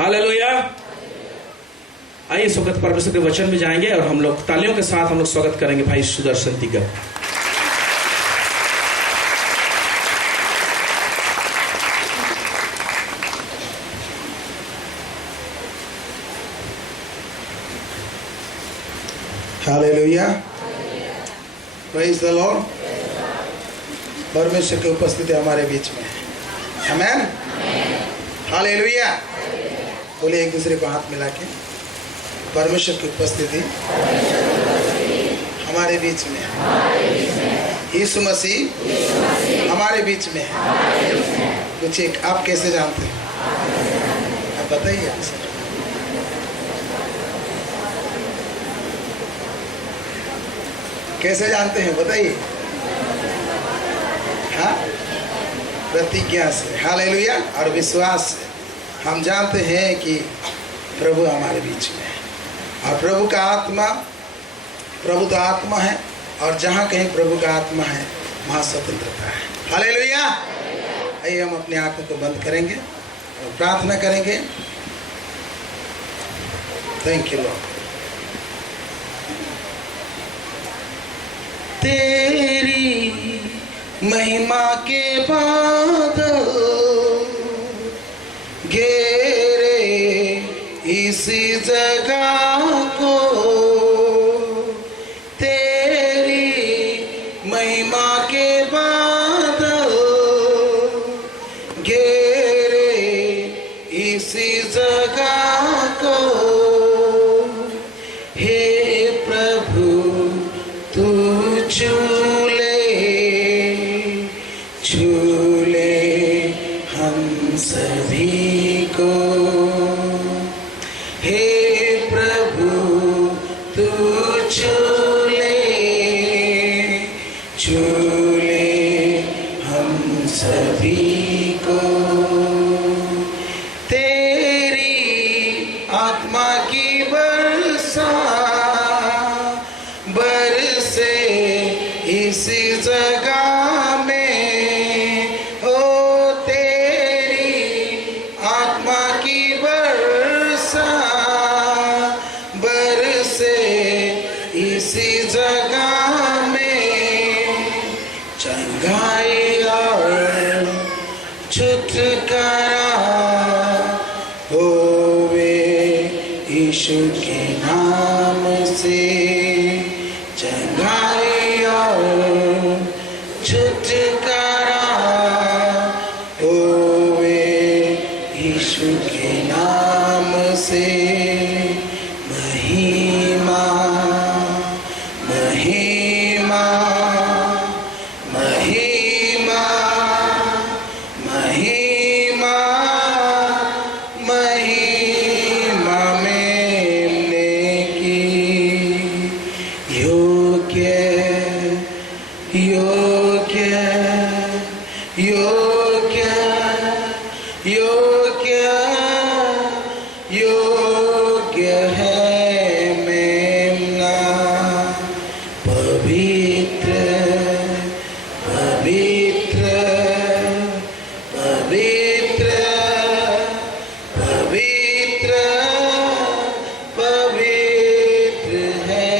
Hallelujah. आइए इस वक्त परमेश्वर के वचन में जाएंगे और हम लोग तालियों के साथ हम लोग स्वागत करेंगे भाई सुदर्शन तिगर। Hallelujah, praise the lord. परमेश्वर की उपस्थिति हमारे बीच में है। Amen, hallelujah. बोलिए एक दूसरे को हाथ मिला के, परमेश्वर की उपस्थिति हमारे बीच में है। यीशु मसीह हमारे बीच में है। कुछ एक आप कैसे जानते हैं, आप बताइए। कैसे जानते हैं बताइए? हाँ, प्रतिज्ञा से, हालेलुया, और विश्वास से हम जानते हैं कि प्रभु हमारे बीच में है। और प्रभु का आत्मा, प्रभु तो आत्मा है, और जहाँ कहीं प्रभु का आत्मा है वहाँ स्वतंत्रता है। हालेलुया। आइए हम अपनी आंखों को बंद करेंगे और प्रार्थना करेंगे। Thank you Lord. तेरी महिमा के बादल घेरे इस जगह को, तेरी महिमा के बादल घेरे इस जगह को। हे प्रभु तू छूले हम सभी को। हे प्रभु तू छूले हम सभी को। तेरी आत्मा की वर्षा बरसे इस जगह में, ओ तेरी आत्मा की वर्षा बरसे इस जगह में। चंगाई और छुटकारा होवे यीशु के नाम से। चंगाई और छुटकारा होवे यीशु के नाम से। महिमा महिमा महिमा महिमा महिमा मैंने की। योग्य योग्य योग्य योग्य योग्य है मेमना। पवित्र पवित्र पवित्र पवित्र पवित्र है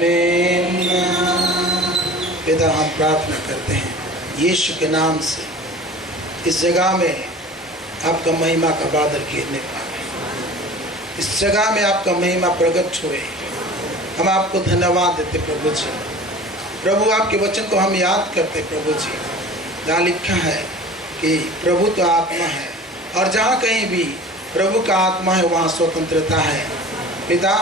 मेमना। पिता, हम प्रार्थना करते हैं यीशु के नाम से, इस जगह में आपका महिमा का बादल गिरने पाए, इस जगह में आपका महिमा प्रकट हुए। हम आपको धन्यवाद देते प्रभु जी। प्रभु आपके वचन को हम याद करते प्रभु जी, जहाँ लिखा है कि प्रभु तो आत्मा है, और जहाँ कहीं भी प्रभु का आत्मा है वहाँ स्वतंत्रता है। पिता,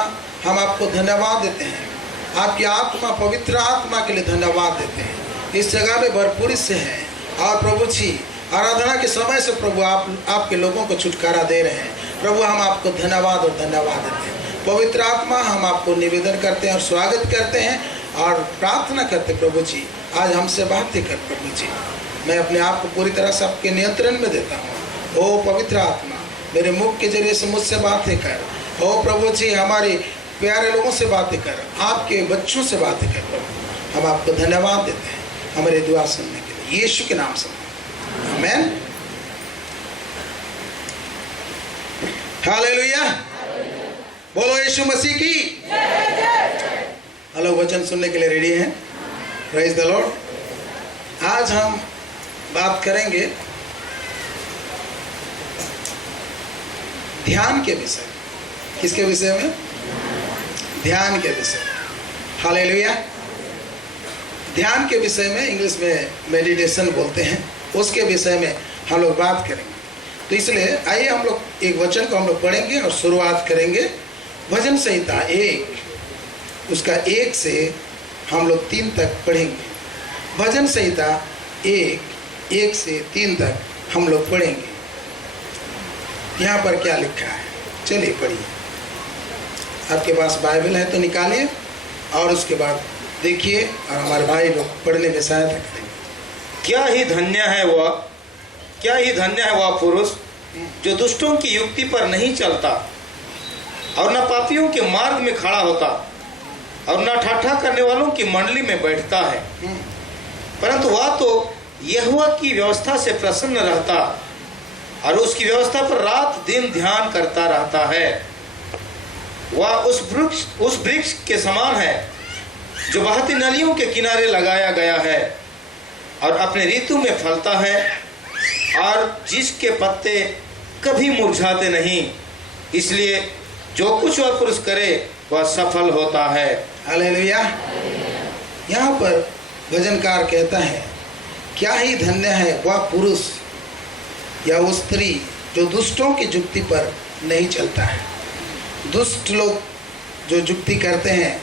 हम आपको धन्यवाद देते हैं, आपकी आत्मा, पवित्र आत्मा के लिए धन्यवाद देते हैं। इस जगह में भरपूरी से है, और प्रभु जी आराधना के समय से प्रभु आपके लोगों को छुटकारा दे रहे हैं। प्रभु, हम आपको धन्यवाद और धन्यवाद देते हैं। पवित्र आत्मा, हम आपको निवेदन करते हैं और स्वागत करते हैं और प्रार्थना करते प्रभु जी, आज हमसे बातें कर प्रभु जी। मैं अपने आप को पूरी तरह से आपके नियंत्रण में देता हूँ। ओ पवित्र आत्मा, मेरे मुख के जरिए से मुझसे बातें कर। ओ प्रभु जी, हमारे प्यारे लोगों से बातें कर, आपके बच्चों से बातें कर प्रभु। हम आपको धन्यवाद देते हैं हमारे दुआ सुनने के लिए, यीशु के नाम से, आमीन। हालेलुया, बोलो यीशु मसीह की। हेलो, वचन सुनने के लिए रेडी हैं? Praise the Lord. आज हम बात करेंगे ध्यान के विषय। किसके विषय में? ध्यान के विषय। हालेलुया। ध्यान के विषय में इंग्लिश में मेडिटेशन बोलते हैं, उसके विषय में हम लोग बात करेंगे। तो इसलिए आइए हम लोग एक वचन को हम लोग पढ़ेंगे और शुरुआत करेंगे भजन संहिता 1, उसका 1 से हम लोग 3 तक पढ़ेंगे। भजन संहिता 1 से 3 तक हम लोग पढ़ेंगे। यहाँ पर क्या लिखा है, चलिए पढ़िए। आपके पास बाइबल है तो निकालिए और उसके बाद देखिए और हमारे भाई लोग पढ़ने में सहायता करेंगे। क्या ही धन्य है वह पुरुष जो दुष्टों की युक्ति पर नहीं चलता और न पापियों के मार्ग में खड़ा होता और न ठाठा करने वालों की मंडली में बैठता है, परंतु वह तो यहोवा की व्यवस्था से प्रसन्न रहता और उसकी व्यवस्था पर रात दिन ध्यान करता रहता है। वह उस वृक्ष के समान है जो बहती नदियों के किनारे लगाया गया है और अपने ऋतु में फलता है और जिसके पत्ते कभी मुरझाते नहीं। इसलिए जो कुछ वह पुरुष करे वह सफल होता है। हालेलुया। यहाँ पर भजनकार कहता है, क्या ही धन्य है वह पुरुष या वो स्त्री जो दुष्टों की जुक्ति पर नहीं चलता है। दुष्ट लोग जो जुक्ति करते हैं,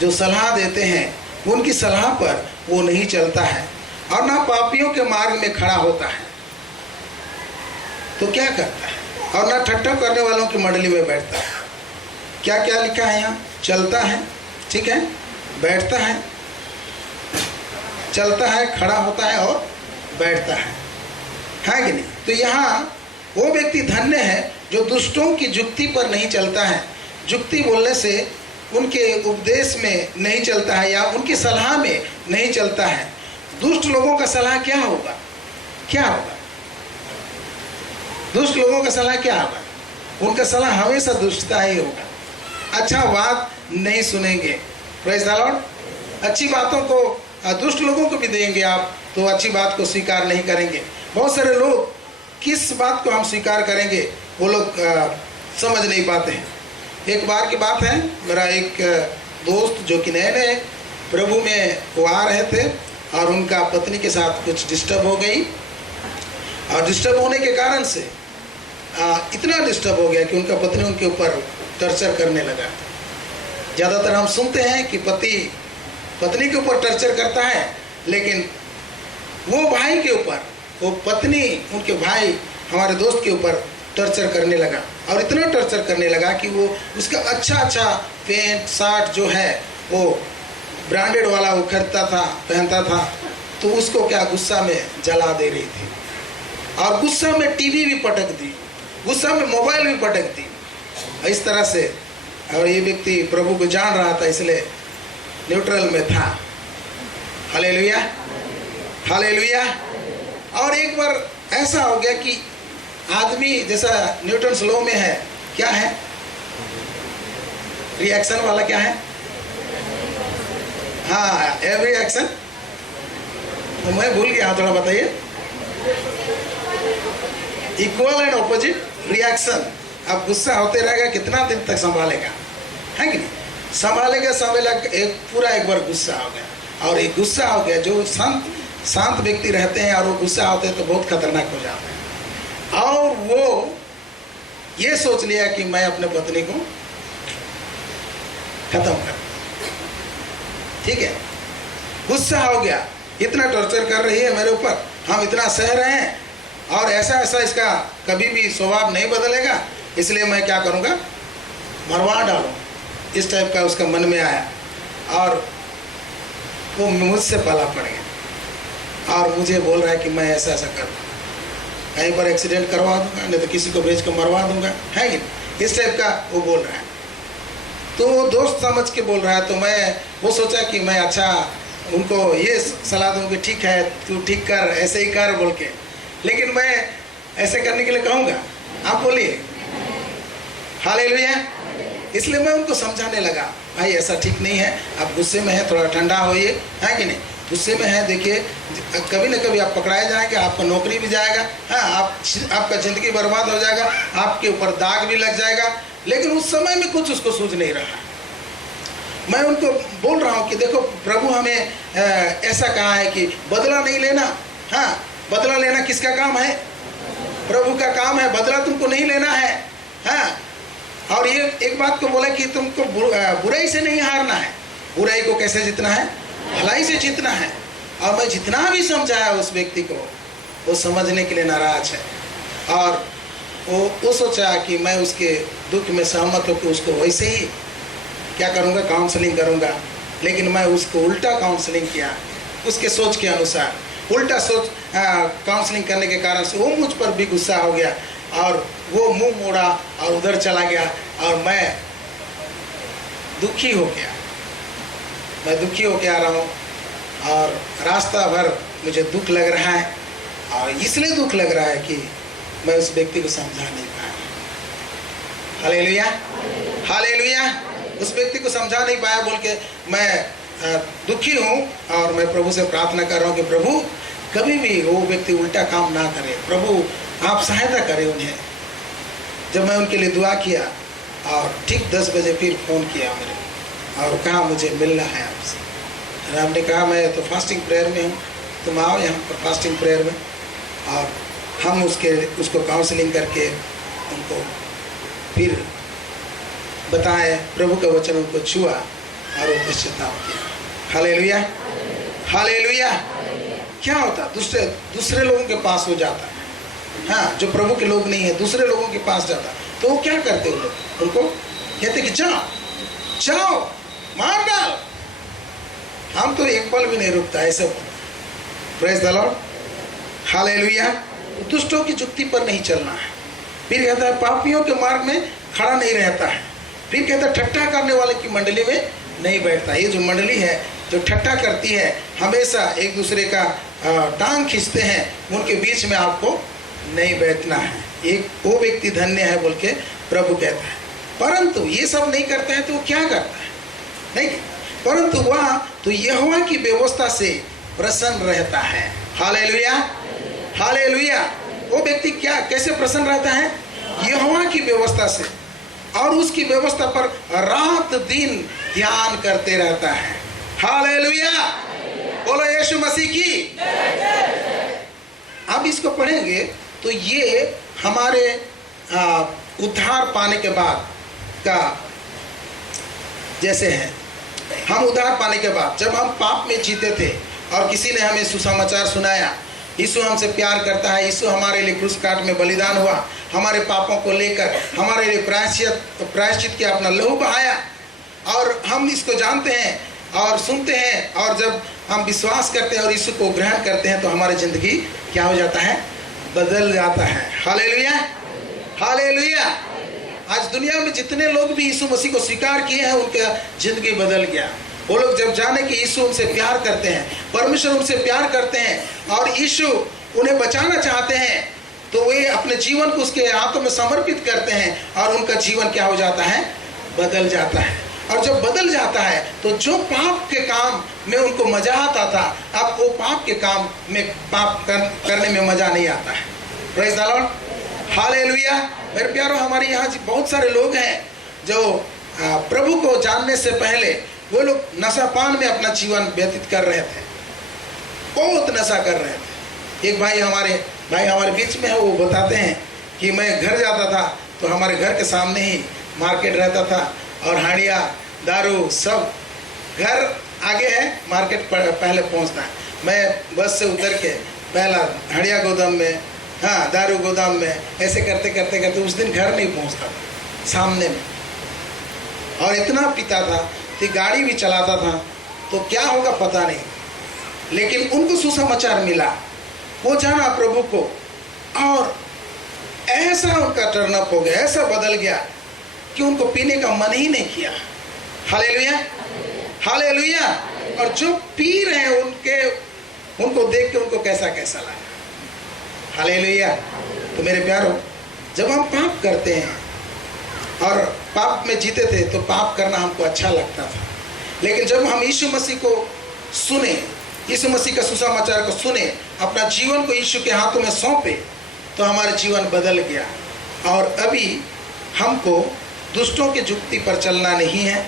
जो सलाह देते हैं, उनकी सलाह पर वो नहीं चलता है और ना पापियों के मार्ग में खड़ा होता है। तो क्या करता है? और ना ठट्ठा करने वालों की मंडली में बैठता है। क्या क्या लिखा है यहाँ? चलता है, ठीक है, बैठता है, चलता है, खड़ा होता है और बैठता है कि नहीं? तो यहाँ वो व्यक्ति धन्य है जो दुष्टों की जुक्ति पर नहीं चलता है। जुक्ति बोलने से उनके उपदेश में नहीं चलता है या उनकी सलाह में नहीं चलता है। दुष्ट लोगों का सलाह क्या होगा? क्या होगा? दुष्ट लोगों का सलाह क्या होगा? उनका सलाह हमेशा दुष्टता ही होगा। अच्छा बात नहीं सुनेंगे। Praise the Lord. अच्छी बातों को दुष्ट लोगों को भी देंगे आप तो अच्छी बात को स्वीकार नहीं करेंगे। बहुत सारे लोग किस बात को हम स्वीकार करेंगे वो लोग समझ नहीं पाते हैं। एक बार की बात है, मेरा एक दोस्त जो कि नए नए प्रभु में वो आ रहे थे और उनका पत्नी के साथ कुछ डिस्टर्ब हो गई और डिस्टर्ब होने के कारण से इतना डिस्टर्ब हो गया कि उनका पत्नी उनके ऊपर टर्चर करने लगा। ज़्यादातर हम सुनते हैं कि पति पत्नी के ऊपर टर्चर करता है, लेकिन वो भाई के ऊपर, वो पत्नी उनके भाई हमारे दोस्त के ऊपर टर्चर करने लगा और इतना टर्चर करने लगा कि वो उसका अच्छा पैंट शर्ट जो है वो ब्रांडेड वाला वो खरीदता था, पहनता था, तो उसको क्या गुस्सा में जला दे रही थी और गुस्सा में टीवी भी पटक दी, गुस्सा में मोबाइल भी पटक दी। इस तरह से, और ये व्यक्ति प्रभु को जान रहा था इसलिए न्यूट्रल में था। Hallelujah, hallelujah. और एक बार ऐसा हो गया कि आदमी जैसा न्यूटन्स लॉ में है, क्या है रिएक्शन वाला, क्या है? हाँ, एवरी एक्शन, तो मैं भूल गया, थोड़ा बताइए। Equal and opposite reaction. अब गुस्सा होते रहेगा, कितना दिन तक संभालेगा, है कि नहीं? संभालेगा एक बार गुस्सा हो गया और एक गुस्सा हो गया, जो शांत व्यक्ति रहते हैं और वो गुस्सा होते हैं तो बहुत खतरनाक हो जाते हैं। और वो ये सोच लिया कि मैं अपने पत्नी को खत्म कर, ठीक है, गुस्सा हो गया, इतना टॉर्चर कर रही है मेरे ऊपर, हम इतना सह रहे हैं और ऐसा इसका कभी भी स्वभाव नहीं बदलेगा, इसलिए मैं क्या करूँगा, मरवा डालूँ। इस टाइप का उसका मन में आया और वो मुझसे पाला पड़ गया और मुझे बोल रहा है कि मैं ऐसा कर दूँगा, कहीं पर एक्सीडेंट करवा दूंगा, नहीं तो किसी को भेज कर मरवा दूंगा, है कि नहीं? इस टाइप का वो बोल रहा है। तो वो दोस्त समझ के बोल रहा है, तो मैं वो सोचा कि मैं अच्छा उनको ये सलाह दूँ कि ठीक है, तू ठीक कर, ऐसे ही कर बोल के। लेकिन मैं ऐसे करने के लिए कहूँगा, आप बोलिए, हालेलुया। इसलिए मैं उनको समझाने लगा, भाई ऐसा ठीक नहीं है, आप गुस्से में हैं, थोड़ा ठंडा होइए, है कि नहीं। गुस्से में है, देखिए कभी ना कभी आप पकड़ाए जाएंगे, आपका नौकरी भी जाएगा, हाँ आपका ज़िंदगी बर्बाद हो जाएगा, आपके ऊपर दाग भी लग जाएगा। लेकिन उस समय में कुछ उसको सूझ नहीं रहा। मैं उनको बोल रहा हूँ कि देखो प्रभु हमें ऐसा कहा है कि बदला नहीं लेना। हाँ, बदला लेना किसका काम है? प्रभु का काम है। बदला तुमको नहीं लेना है। हाँ, और ये एक बात को बोला कि तुमको बुराई से नहीं हारना है। बुराई को कैसे जीतना है? भलाई से जीतना है। और मैं जितना भी समझाया उस व्यक्ति को, वो समझने के लिए नाराज है, और वो सोचा कि मैं उसके दुख में सहमत होकर उसको वैसे ही क्या करूँगा, काउंसलिंग करूँगा। लेकिन मैं उसको उल्टा काउंसलिंग किया, उसके सोच के अनुसार उल्टा सोच काउंसलिंग करने के कारण से वो मुझ पर भी गुस्सा हो गया और वो मुंह मोड़ा और उधर चला गया, और मैं दुखी हो गया। मैं दुखी होकर आ रहा हूँ और रास्ता भर मुझे दुख लग रहा है, और इसलिए दुख लग रहा है कि मैं उस व्यक्ति को समझा नहीं पाया। Hallelujah, hallelujah. उस व्यक्ति को समझा नहीं पाया बोल के मैं दुखी हूँ, और मैं प्रभु से प्रार्थना कर रहा हूँ कि प्रभु कभी भी वो व्यक्ति उल्टा काम ना करे, प्रभु आप सहायता करें उन्हें। जब मैं उनके लिए दुआ किया और ठीक 10 बजे फिर फ़ोन किया मेरे, और कहा मुझे मिलना है आपसे। आपने कहा मैं तो फास्टिंग प्रेयर में हूँ, तुम आओ यहाँ पर फास्टिंग प्रेयर में, और हम उसको काउंसलिंग करके उनको फिर बताए, प्रभु का वचन उनको छुआ और वो पश्चाताप किया। Hallelujah, hallelujah. क्या होता, दूसरे लोगों के पास हो जाता है। हाँ, जो प्रभु के लोग नहीं है दूसरे लोगों के पास जाता, तो वो क्या करते वो लोग? उनको कहते कि जाओ जाओ मार डाल। हम तो एक पल भी नहीं रुकता ऐसे। Praise the lord, hallelujah. दुष्टों की जुक्ति पर नहीं चलना है। फिर कहता है पापियों के मार्ग में खड़ा नहीं रहता है। फिर कहता है ठट्ठा करने वाले की मंडली में नहीं बैठता। ये जो मंडली है जो ठट्ठा करती है, हमेशा एक दूसरे का टांग खींचते हैं, उनके बीच में आपको नहीं बैठना है। एक वो व्यक्ति धन्य है बोल के प्रभु कहता है। परंतु ये सब नहीं करता है तो वो क्या करता है? नहीं, परंतु वह तो यहोवा की व्यवस्था से प्रसन्न रहता है। Hallelujah, hallelujah. वो व्यक्ति क्या कैसे प्रसन्न रहता है? यहोवा की व्यवस्था से, और उसकी व्यवस्था पर रात दिन ध्यान करते रहता है। हालेलुया, बोलो यीशु मसीह की। अब इसको पढ़ेंगे तो ये हमारे उद्धार पाने के बाद का जैसे है। हम उद्धार पाने के बाद जब हम पाप में जीते थे और किसी ने हमें सुसमाचार सुनाया, यीशु हमसे प्यार करता है, यीशु हमारे लिए क्रूस काट में बलिदान हुआ, हमारे पापों को लेकर हमारे लिए प्रायश्चित किया, अपना लहू बहाया, और हम इसको जानते हैं और सुनते हैं, और जब हम विश्वास करते हैं और यीशु को ग्रहण करते हैं तो हमारी ज़िंदगी क्या हो जाता है? बदल जाता है। Hallelujah, hallelujah. आज दुनिया में जितने लोग भी यीशु मसीह को स्वीकार किए हैं उनका ज़िंदगी बदल गया। वो लोग जब जाने कि यीशु उनसे प्यार करते हैं, परमेश्वर उनसे प्यार करते हैं और यीशु उन्हें बचाना चाहते हैं, तो वे अपने जीवन को उसके हाथों में समर्पित करते हैं और उनका जीवन क्या हो जाता है? बदल जाता है। और जब बदल जाता है तो जो पाप के काम में उनको मजा आता था, अब वो पाप के काम में करने में मजा नहीं आता है। Praise the lord, hallelujah. मेरे प्यारों, हमारे यहाँ बहुत सारे लोग हैं जो प्रभु को जानने से पहले वो लोग नशापान में अपना जीवन व्यतीत कर रहे थे, बहुत नशा कर रहे थे। एक भाई हमारे बीच में है, वो बताते हैं कि मैं घर जाता था तो हमारे घर के सामने ही मार्केट रहता था, और हाड़िया दारू सब घर आगे है, मार्केट पहले पहुंचना है। मैं बस से उतर के पहला हाड़िया गोदाम में, हाँ दारू गोदाम में, ऐसे करते करते करते उस दिन घर नहीं पहुंचता था, सामने में। और इतना पीता था कि गाड़ी भी चलाता था, तो क्या होगा पता नहीं। लेकिन उनको सुसमाचार मिला, वो जाना प्रभु को, और ऐसा उनका टर्नअप हो गया, ऐसा बदल गया कि उनको पीने का मन ही नहीं किया। Hallelujah, hallelujah. और जो पी रहे हैं उनको देख के उनको कैसा कैसा लगा। हालेलुया। तो मेरे प्यारों, जब हम पाप करते हैं और पाप में जीते थे तो पाप करना हमको अच्छा लगता था। लेकिन जब हम यीशु मसीह को सुने, यीशु मसीह का सुसमाचार को सुने, अपना जीवन को यीशु के हाथों में सौंपे, तो हमारा जीवन बदल गया। और अभी हमको दुष्टों की जुक्ति पर चलना नहीं है,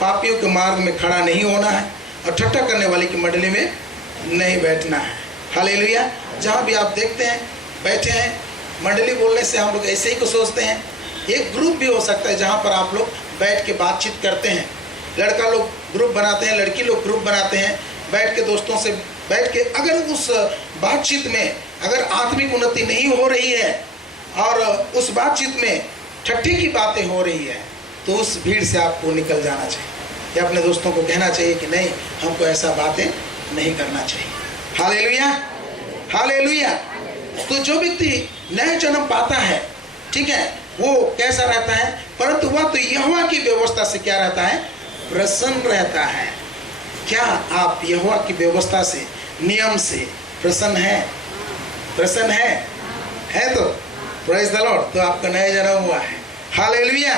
पापियों के मार्ग में खड़ा नहीं होना है, और ठट्ठा करने वाले की मंडली में नहीं बैठना है। हालेलुया। जहाँ भी आप देखते हैं बैठे हैं, मंडली बोलने से हम लोग ऐसे ही को सोचते हैं। एक ग्रुप भी हो सकता है जहाँ पर आप लोग बैठ के बातचीत करते हैं। लड़का लोग ग्रुप बनाते हैं, लड़की लोग ग्रुप बनाते हैं, बैठ के दोस्तों से बैठ के अगर उस बातचीत में अगर आत्मिक उन्नति नहीं हो रही है और उस बातचीत में ठट्ठी की बातें हो रही है, तो उस भीड़ से आपको निकल जाना चाहिए या अपने दोस्तों को कहना चाहिए कि नहीं, हमको ऐसा बातें नहीं करना चाहिए। Hallelujah, hallelujah. तो जो व्यक्ति नया जन्म पाता है, ठीक है, वो कैसा रहता है? परंतु वह तो यहोवा की व्यवस्था से क्या रहता है? प्रसन्न रहता है। क्या आप यहोवा की व्यवस्था से, नियम से प्रसन्न है? प्रसन्न है तो प्रेज द लॉर्ड, तो आपका नया जन्म हुआ है। हालेलुया।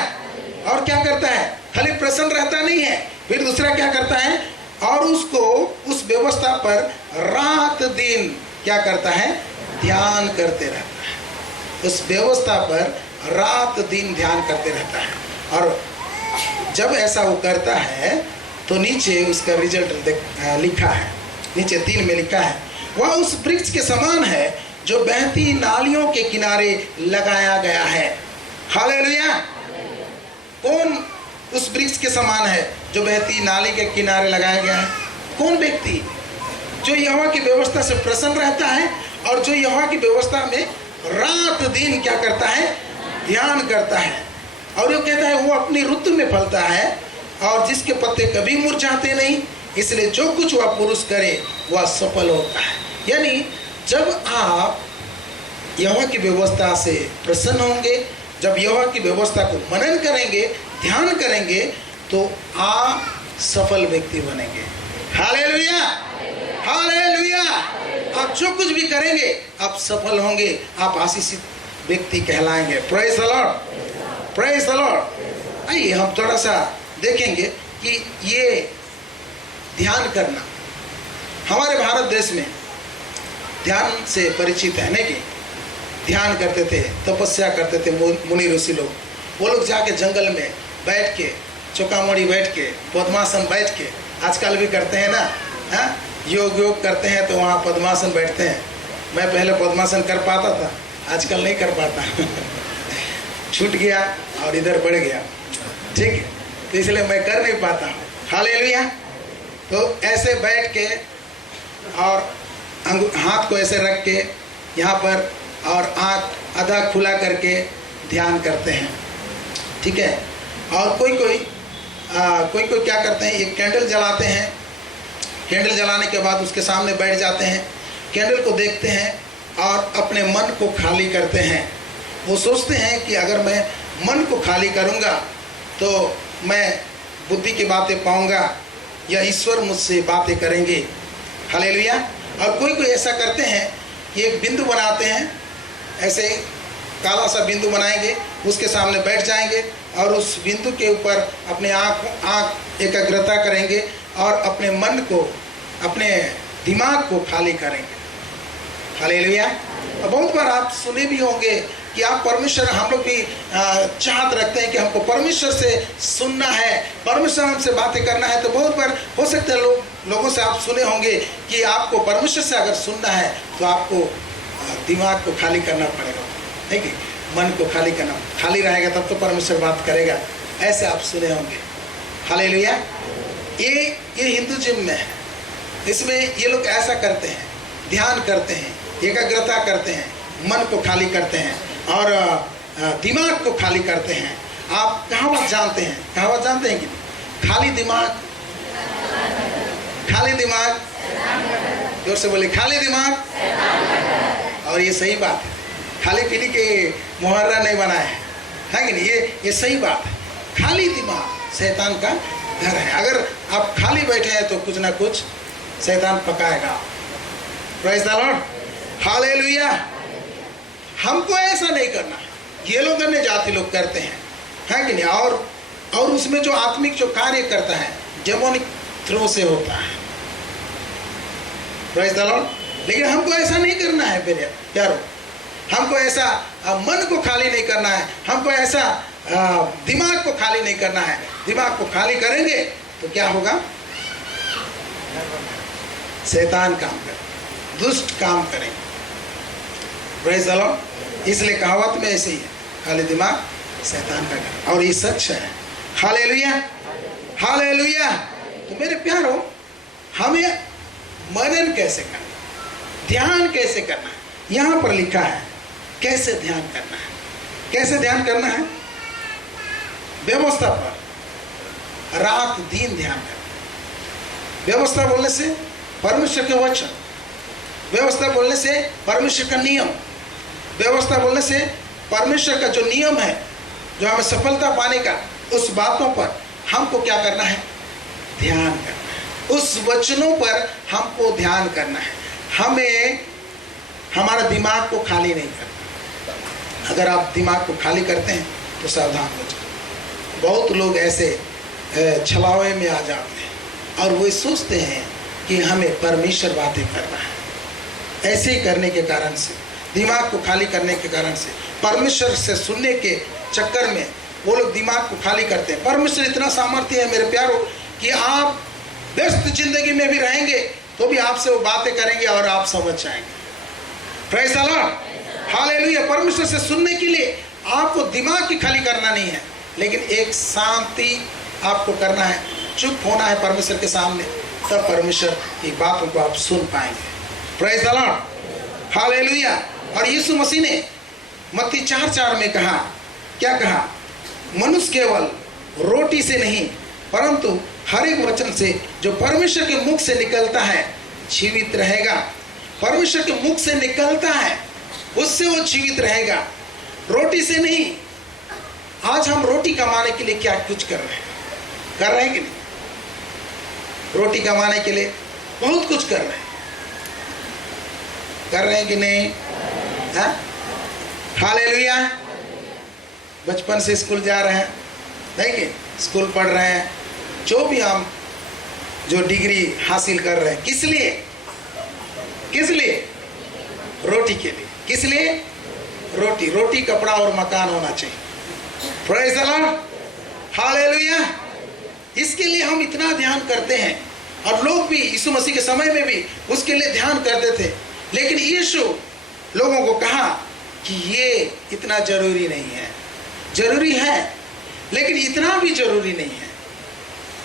और क्या करता है? खाली प्रसन्न रहता नहीं है, फिर दूसरा क्या करता है? और उसको उस व्यवस्था पर रात दिन क्या करता है? ध्यान करते रहता है। उस व्यवस्था पर रात दिन ध्यान करते रहता है। और जब ऐसा वो करता है तो नीचे उसका रिजल्ट लिखा है, नीचे 3 में लिखा है, वह उस वृक्ष के समान है जो बहती नालियों के किनारे लगाया गया है। हालेलुया। कौन उस वृक्ष के समान है जो बहती नाली के किनारे लगाया गया है? कौन व्यक्ति? जो यहोवा की व्यवस्था से प्रसन्न रहता है और जो यहोवा की व्यवस्था में रात दिन क्या करता है? ध्यान करता है। और वो कहता है वो अपनी ऋतु में फलता है और जिसके पत्ते कभी मुरझाते नहीं, इसलिए जो कुछ वह पुरुष करे वह सफल होता है। यानी जब आप यहोवा की व्यवस्था से प्रसन्न होंगे, जब यहोवा की व्यवस्था को मनन करेंगे, ध्यान करेंगे, तो आप सफल व्यक्ति बनेंगे। Hallelujah, hallelujah. आप जो कुछ भी करेंगे आप सफल होंगे, आप आशीषित व्यक्ति कहलाएंगे। Praise the lord, praise the lord. आइए हम थोड़ा सा देखेंगे कि ये ध्यान करना हमारे भारत देश में ध्यान से परिचित है नहीं? कि ध्यान करते थे, तपस्या करते थे मुनि ऋषि लोग। वो लोग जाके जंगल में बैठ के, चौकामोड़ी बैठ के, पद्मासन बैठ के, आजकल भी करते हैं ना, हाँ, योग करते हैं तो वहाँ पद्मासन बैठते हैं। मैं पहले पद्मासन कर पाता था, आजकल नहीं कर पाता छूट गया और इधर बढ़ गया, ठीक है, तो इसलिए मैं कर नहीं पाता हूँ। हालेलुया। तो ऐसे बैठ के और हाथ को ऐसे रख के यहाँ पर और आँख आधा खुला करके ध्यान करते हैं, ठीक है। और कोई कोई क्या करते हैं, एक कैंडल जलाते हैं, कैंडल जलाने के बाद उसके सामने बैठ जाते हैं, कैंडल को देखते हैं और अपने मन को खाली करते हैं। वो सोचते हैं कि अगर मैं मन को खाली करूँगा तो मैं बुद्धि की बातें पाऊँगा या ईश्वर मुझसे बातें करेंगे। हालेलुया। और कोई कोई ऐसा करते हैं कि एक बिंदु बनाते हैं, ऐसे काला सा बिंदु बनाएंगे, उसके सामने बैठ जाएंगे और उस बिंदु के ऊपर अपने आँख एकाग्रता करेंगे और अपने मन को, अपने दिमाग को खाली करेंगे। हालेलुया। और बहुत बार आप सुने भी होंगे कि आप परमेश्वर, हम लोग भी चाहत रखते हैं कि हमको परमेश्वर से सुनना है, परमेश्वर हमसे बातें करना है। तो बहुत बार हो सकता है लोगों से आप सुने होंगे कि आपको परमेश्वर से अगर सुनना है तो आपको दिमाग को खाली करना पड़ेगा, नहीं कि मन को खाली करना, खाली रहेगा तब तो परमेश्वर बात करेगा, ऐसे आप सुने होंगे। हालेलुया। ये हिंदुइज्म में है, इसमें ये लोग ऐसा करते हैं, ध्यान करते हैं, एकाग्रता करते हैं, मन को खाली करते हैं और दिमाग को खाली करते हैं। आप कहावत जानते हैं, कहावत जानते हैं कि खाली दिमाग, खाली दिमाग, जोर से बोले, खाली दिमाग। और ये सही बात है, खाली पीली के मुहर्रा नहीं बनाया है कि नहीं? ये सही बात है। खाली दिमाग शैतान का घर है। अगर आप खाली बैठे हैं तो कुछ ना कुछ शैतान पकाएगा। Praise the lord, hallelujah. हमको ऐसा नहीं करना, ये लोग अन्य जाति लोग करते हैं, है कि नहीं? और उसमें जो आत्मिक जो कार्य करता है डेमोनिक थ्रो से होता है। Praise the Lord. लेकिन हमको ऐसा नहीं करना है मेरे प्यारो, हमको ऐसा मन को खाली नहीं करना है, हमको ऐसा दिमाग को खाली नहीं करना है। दिमाग को खाली करेंगे तो क्या होगा? शैतान काम करें, दुष्ट काम करेंगे। Praise the Lord. इसलिए कहावत में ऐसे ही है, खाली दिमाग शैतान का घर, और ये सच है। Hallelujah, hallelujah. तो मेरे प्यारो, हमें मनन कैसे करना, ध्यान कैसे करना है? यहाँ पर लिखा है कैसे ध्यान करना है। कैसे ध्यान करना है? व्यवस्था पर रात दिन ध्यान करना। व्यवस्था बोलने से परमेश्वर के वचन, व्यवस्था बोलने से परमेश्वर का नियम, व्यवस्था बोलने से परमेश्वर का जो नियम है, जो हमें सफलता पाने का, उस बातों पर हमको क्या करना है? ध्यान करना है। उस वचनों पर हमको ध्यान करना है। हमें हमारा दिमाग को खाली नहीं करना। अगर आप दिमाग को खाली करते हैं तो सावधान हो जाए। बहुत लोग ऐसे छलावे में आ जाते हैं और वो सोचते हैं कि हमें परमेश्वर बातें करना है। ऐसे ही करने के कारण से, दिमाग को खाली करने के कारण से, परमेश्वर से सुनने के चक्कर में वो लोग दिमाग को खाली करते हैं। परमेश्वर इतना सामर्थ्य है मेरे प्यारो कि आप व्यस्त जिंदगी में भी रहेंगे तो भी आपसे वो बातें करेंगे और आप समझ जाएंगे। Praise the lord, hallelujah. परमेश्वर से सुनने के लिए आपको दिमाग की खाली करना नहीं है, लेकिन एक शांति आपको करना है, चुप होना है परमेश्वर के सामने, तब परमेश्वर की बातों को आप सुन पाएंगे। Praise the lord, hallelujah. और यीशु मसीह ने मत्ती 4:4 में कहा, क्या कहा? मनुष्य केवल रोटी से नहीं परंतु हर एक वचन से जो परमेश्वर के मुख से निकलता है जीवित रहेगा। परमेश्वर के मुख से निकलता है, उससे वो जीवित रहेगा, रोटी से नहीं। आज हम रोटी कमाने के लिए क्या कुछ कर रहे हैं? कर रहे हैं कि नहीं? रोटी कमाने के लिए बहुत कुछ कर रहे हैं, कर रहे हैं कि नहीं? हालेलुया। बचपन से स्कूल जा रहे हैं, नहीं कि स्कूल पढ़ रहे हैं, जो भी हम जो डिग्री हासिल कर रहे हैं, किस लिए? किस लिए? रोटी के लिए। किस लिए? रोटी, रोटी, कपड़ा और मकान होना चाहिए। Praise the lord, hallelujah. इसके लिए हम इतना ध्यान करते हैं, और लोग भी यीशु मसीह के समय में भी उसके लिए ध्यान करते थे। लेकिन यीशु लोगों को कहा कि ये इतना जरूरी नहीं है। जरूरी है, लेकिन इतना भी जरूरी नहीं है।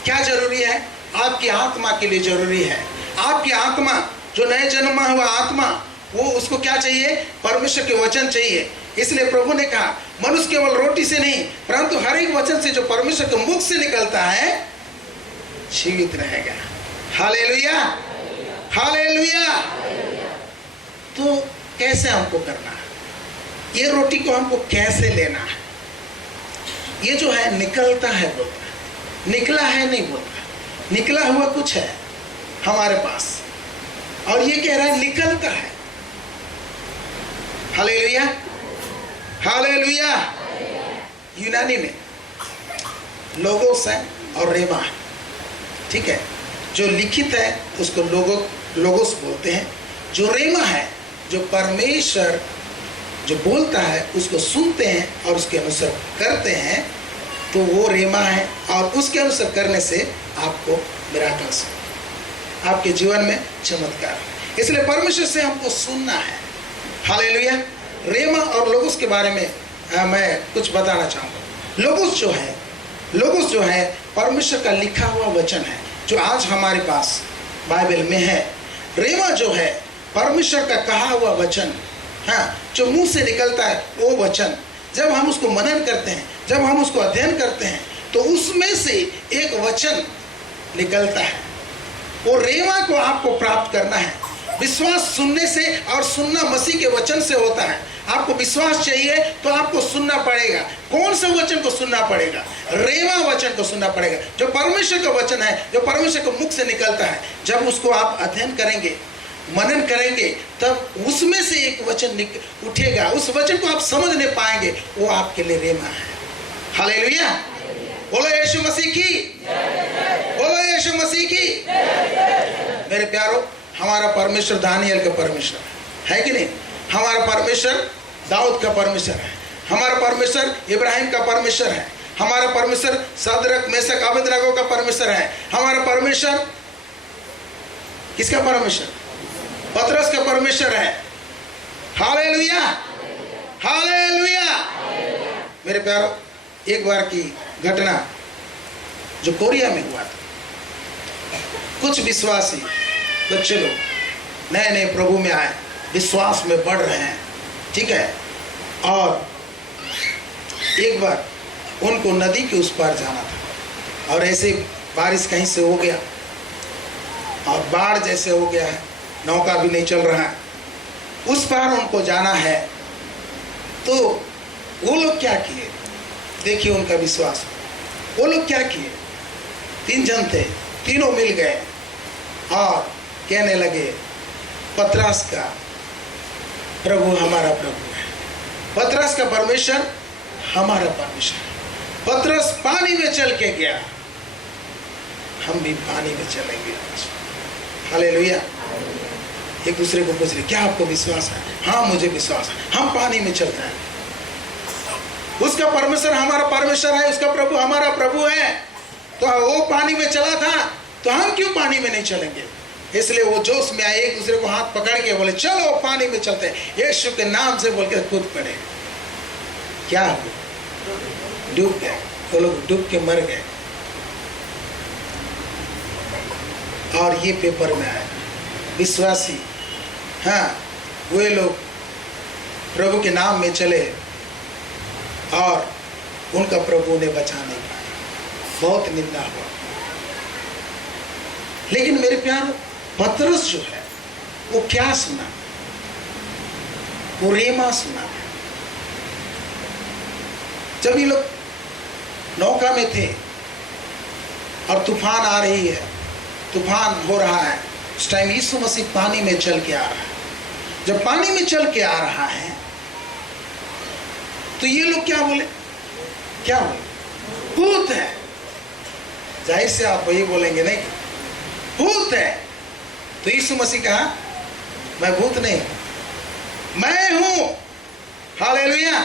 क्या जरूरी है? आपकी आत्मा के लिए जरूरी है। आपकी आत्मा, जो नए जन्मा हुआ आत्मा, वो उसको क्या चाहिए? परमेश्वर के वचन चाहिए। इसलिए प्रभु ने कहा मनुष्य केवल रोटी से नहीं परंतु हर एक वचन से जो परमेश्वर के मुख से निकलता है जीवित रहेगा। Hallelujah, hallelujah. तो कैसे हमको करना है? ये रोटी को हमको कैसे लेना है? ये जो है निकलता है बोलता है, निकला है नहीं बोलता है। निकला हुआ कुछ है हमारे पास, और ये कह रहा है निकलता है। Hallelujah, hallelujah. यूनानी में लोगोस है और रेमा है, ठीक है। जो लिखित है उसको लोगोस बोलते हैं। जो रेमा है, जो परमेश्वर जो बोलता है उसको सुनते हैं और उसके अनुसार करते हैं, तो वो रेमा है। और उसके अनुसार करने से आपको मिराकल्स, आपके जीवन में चमत्कार। इसलिए परमेश्वर से हमको सुनना है। हालेलुया। रेमा और लोगोस के बारे में मैं कुछ बताना चाहूँगा। लोगोस जो है परमेश्वर का लिखा हुआ वचन है, जो आज हमारे पास बाइबल में है। रेमा जो है परमेश्वर का कहा हुआ वचन, हाँ, जो मुंह से निकलता है वो वचन। जब हम उसको मनन करते हैं, जब हम उसको अध्ययन करते हैं, तो उसमें से एक वचन निकलता है। वो रेमा को आपको प्राप्त करना है। विश्वास सुनने से, और सुनना मसीह के वचन से होता है। आपको विश्वास चाहिए तो आपको सुनना पड़ेगा। कौन सा वचन को सुनना पड़ेगा? रेमा वचन को सुनना पड़ेगा, जो परमेश्वर का वचन है, जो परमेश्वर के मुख से निकलता है। जब उसको आप अध्ययन करेंगे, मनन करेंगे, तब उसमें से एक वचन उठेगा। उस वचन को आप समझ नहीं पाएंगे, वो आपके लिए रेमा है। हालेलुया। बोलो यीशु मसीह की, बोलो यीशु मसीह की। मेरे प्यारो, हमारा परमेश्वर दानियल का परमेश्वर है कि नहीं? हमारा परमेश्वर दाऊद का परमेश्वर है, हमारा परमेश्वर इब्राहिम का परमेश्वर है, हमारा परमेश्वर सदरक मेशक अबेदनगो का परमेश्वर है, हमारा परमेश्वर किसका परमेश्वर? पतरस का परमेश्वर है। Hallelujah, hallelujah. मेरे प्यारो, एक बार की घटना जो कोरिया में हुआ था, कुछ विश्वासी बच्चे लोग नए नए प्रभु में आए, विश्वास में बढ़ रहे हैं, ठीक है, और एक बार उनको नदी के उस पार जाना था और ऐसे बारिश कहीं से हो गया और बाढ़ जैसे हो गया है, नौका भी नहीं चल रहा है, उस पार उनको जाना है। तो वो लोग क्या किए? देखिए उनका विश्वास। वो लोग क्या किए? 3 जन थे, तीनों मिल गए और कहने लगे, पतरस का प्रभु हमारा प्रभु है, पतरस का परमेश्वर हमारा परमेश्वर है। पतरस पानी में चल के गया, हम भी पानी में चलेंगे। हालेलुया। एक दूसरे को पूछ रहे, क्या आपको विश्वास है? हाँ मुझे विश्वास है, हम पानी में चल रहे हैं। उसका परमेश्वर हमारा परमेश्वर है, उसका प्रभु हमारा प्रभु है। तो वो पानी में चला था, तो हम क्यों पानी में नहीं चलेंगे? इसलिए वो जोश में आए, एक दूसरे को हाथ पकड़ के बोले, चलो पानी में चलते हैं, यीशु के नाम से बोल के कूद पड़े। क्या हुआ? डूब गए, वो लोग डूब के मर गए। और ये पेपर में आया, विश्वासी, हाँ, वे लोग प्रभु के नाम में चले और उनका प्रभु ने बचा नहीं पाया, बहुत निंदा हुआ। लेकिन मेरे प्यारो, पतरस जो है वो क्या सुना? वो रेमा सुना। जब ये लोग नौका में थे और तूफान आ रही है, तूफान हो रहा है, उस टाइम यीशु मसीह पानी में चल के आ रहा है। जब पानी में चल के आ रहा है तो ये लोग क्या बोले? क्या बोले? भूत है। जाहिर से आप वही बोलेंगे, नहीं भूत है। तो यीशु मसीह कहा, मैं भूत नहीं, मैं हूं। हालेलुया।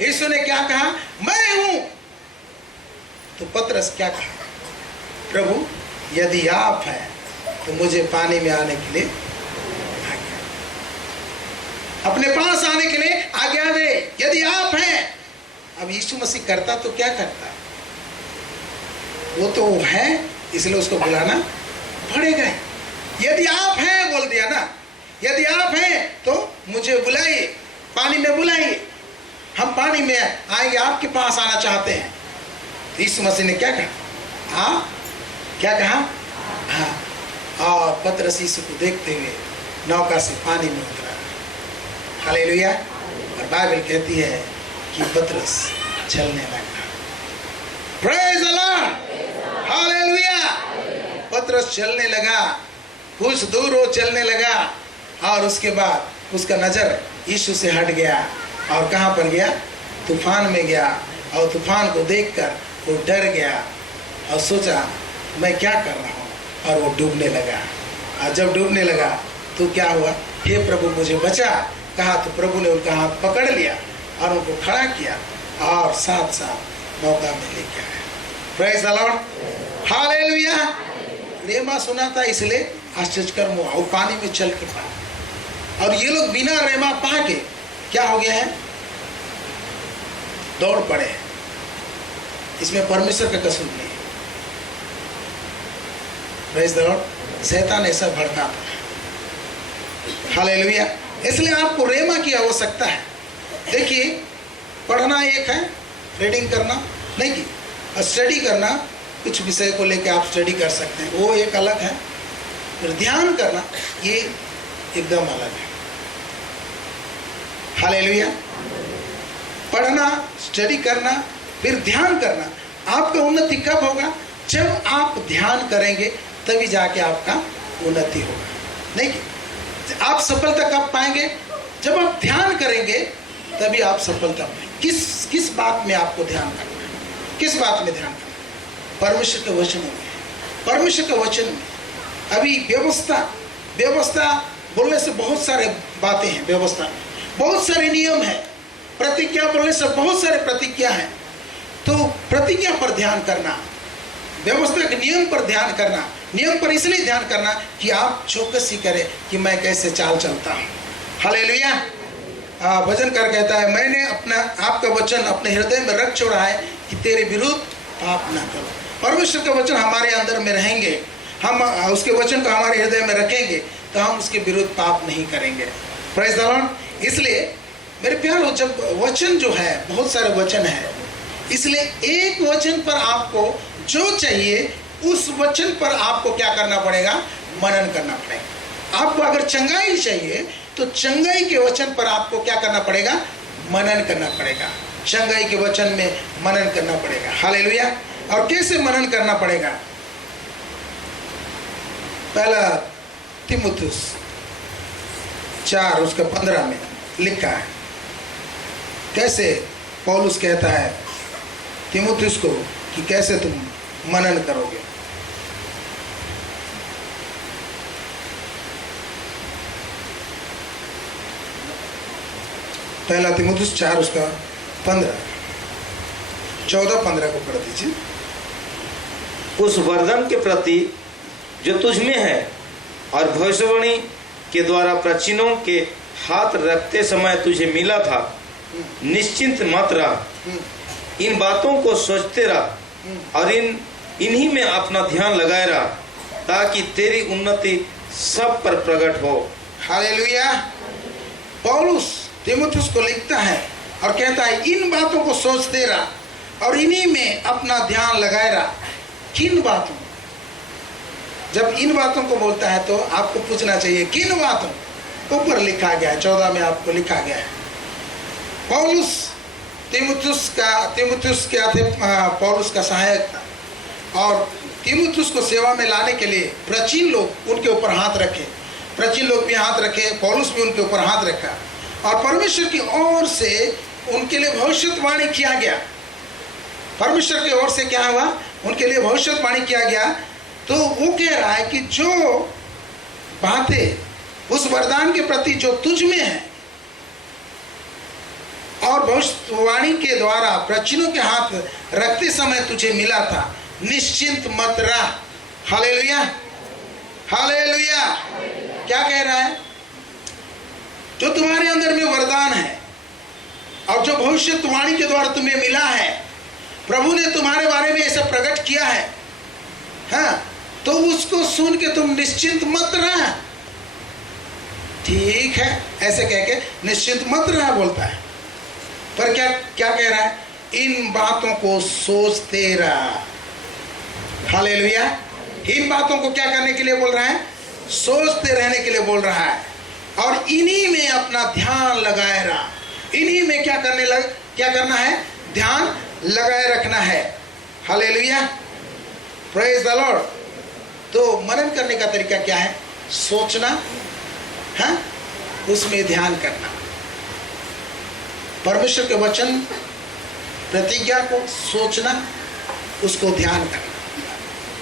यीशु ने क्या कहा? मैं हूं। तो पतरस क्या कहा? प्रभु यदि आप हैं तो मुझे पानी में आने के लिए आज्ञा, अपने पास आने के लिए आज्ञा दे, यदि आप हैं। अब यीशु मसीह करता तो क्या करता? वो तो है, इसलिए उसको बुलाना पड़ेगा। यदि आप हैं बोल दिया ना, यदि आप हैं तो मुझे बुलाइए, पानी में बुलाइए, हम पानी में आएंगे, आपके पास आना चाहते हैं। तो यीशु मसीह ने क्या कहा? हाँ, क्या कहा? हाँ। और पतरस यीशु को देखते हुए नौका से पानी में उतरा। हालेलुया। और बाइबल कहती है कि पतरस चलने लगा। Praise the lord. हालेलुया। पतरस चलने लगा, कुछ दूर वो चलने लगा और उसके बाद उसका नजर यीशु से हट गया और कहाँ पर गया? तूफान में गया। और तूफान को देखकर वो डर गया और सोचा मैं क्या कर रहा हूँ, और वो डूबने लगा। और जब डूबने लगा तो क्या हुआ? हे प्रभु मुझे बचा कहा। तो प्रभु ने उनका हाथ पकड़ लिया और उनको खड़ा किया और साथ साथ नौका में लेके आया। Praise the lord. हालेलुया। रेमा सुना था इसलिए आश्चर्यकर्म हुआ, वो पानी में चल के पाया। और ये लोग बिना रेमा पा के क्या हो गया है? दौड़ पड़े। इसमें परमेश्वर का कसूर नहीं है। Praise the Lord. शैतान ऐसा भड़काता है। हालेलुया। इसलिए आपको रेमा की आवश्यकता है। देखिए, पढ़ना एक है, रीडिंग करना नहीं की, और स्टडी करना, कुछ विषय को लेकर आप स्टडी कर सकते हैं, वो एक अलग है। फिर ध्यान करना, ये एकदम अलग है। हालेलुया। पढ़ना, स्टडी करना, फिर ध्यान करना। आपका उन्नति कब होगा? जब आप ध्यान करेंगे तभी जाके आपका उन्नति होगा। नहीं कि आप सफलता कब पाएंगे? जब आप ध्यान करेंगे तभी आप सफलता पाएंगे। किस बात में आपको ध्यान करना है? किस बात में ध्यान करना? परमेश्वर के वचनों में। परमेश्वर के वचन में अभी व्यवस्था बोलने से बहुत सारे बातें हैं। व्यवस्था में बहुत सारे नियम है। प्रतिज्ञा बोलने से बहुत सारे प्रतिज्ञा है। तो प्रतिज्ञा पर ध्यान करना, व्यवस्था के नियम पर ध्यान करना, नियम पर इसलिए ध्यान करना कि आप चौकसी करें कि मैं कैसे चाल चलता हूँ। हालेलुया। भजनकार कहता है, मैंने अपना आपका वचन अपने हृदय में रख छोड़ा है कि तेरे विरुद्ध पाप ना करो। परमेश्वर का वचन हमारे अंदर में रहेंगे, हम उसके वचन को हमारे हृदय में रखेंगे तो हम उसके विरुद्ध पाप नहीं करेंगे। Praise the Lord. इसलिए मेरे प्यारो, जब वचन जो है, बहुत सारे वचन है, इसलिए एक वचन पर आपको जो चाहिए उस वचन पर आपको क्या करना पड़ेगा? मनन करना पड़ेगा। आपको अगर चंगाई चाहिए तो चंगाई के वचन पर आपको क्या करना पड़ेगा? मनन करना पड़ेगा। चंगाई के वचन में मनन करना पड़ेगा। हालेलुया। और कैसे मनन करना पड़ेगा? पहला तीमुथियुस 4 उसका 15 में लिखा है। कैसे पौलुस कहता है तीमुथियुस को कि कैसे तुम मनन करोगे। पहला तीमुथियुस 4 उसका 15, 14-15 को पढ़ दीजिए। उस वरदान के प्रति जो तुझ में है और भविष्यवाणी के द्वारा प्राचीनों के हाथ रखते समय तुझे मिला था, निश्चिंत मत रह, इन बातों को सोचते रह और इन्हीं में अपना ध्यान लगाए रह, ताकि तेरी उन्नति सब पर प्रकट हो। हालेलुया। पौलुस तीमुथियुस को लिखता है और कहता है, इन बातों को सोचते रह और इन्हीं में अपना ध्यान लगाए रह। किन बातों? जब इन बातों को बोलता है तो आपको पूछना चाहिए किन बातों? ऊपर लिखा गया है, 14 में आपको लिखा गया है। पौलुस तीमुथियुस क्या थे? पौलुस का सहायक था और तीमुथियुस को सेवा में लाने के लिए प्राचीन लोग उनके ऊपर हाथ रखे। प्राचीन लोग भी हाथ रखे, पौलुस भी उनके ऊपर हाथ रखा और परमेश्वर की ओर से उनके लिए भविष्यवाणी किया गया। परमेश्वर की ओर से क्या हुआ? उनके लिए भविष्यवाणी किया गया। तो वो कह रहा है कि जो बातें उस वरदान के प्रति जो तुझ में है और भविष्यवाणी के द्वारा प्राचीनों के हाथ रखते समय तुझे मिला था, निश्चिंत मत रह। हालेलुया। हालेलुया। क्या कह रहा है? जो तुम्हारे अंदर में वरदान है और जो भविष्यवाणी के द्वारा तुम्हें मिला है, प्रभु ने तुम्हारे बारे में ऐसा प्रकट किया है, हाँ, तो उसको सुन के तुम निश्चिंत मत रह। ठीक है, ऐसे कह के निश्चिंत मत रह बोलता है, पर क्या क्या कह रहा है? इन बातों को सोचते रह। हालेलुया। इन बातों को क्या करने के लिए बोल रहा है? सोचते रहने के लिए बोल रहा है और इन्हीं में अपना ध्यान लगाए रहा। इन्हीं में क्या करना है? ध्यान लगाए रखना है। हालेलुया। Praise the Lord. तो मनन करने का तरीका क्या है? सोचना, हाँ, उसमें ध्यान करना। परमेश्वर के वचन प्रतिज्ञा को सोचना, उसको ध्यान करना।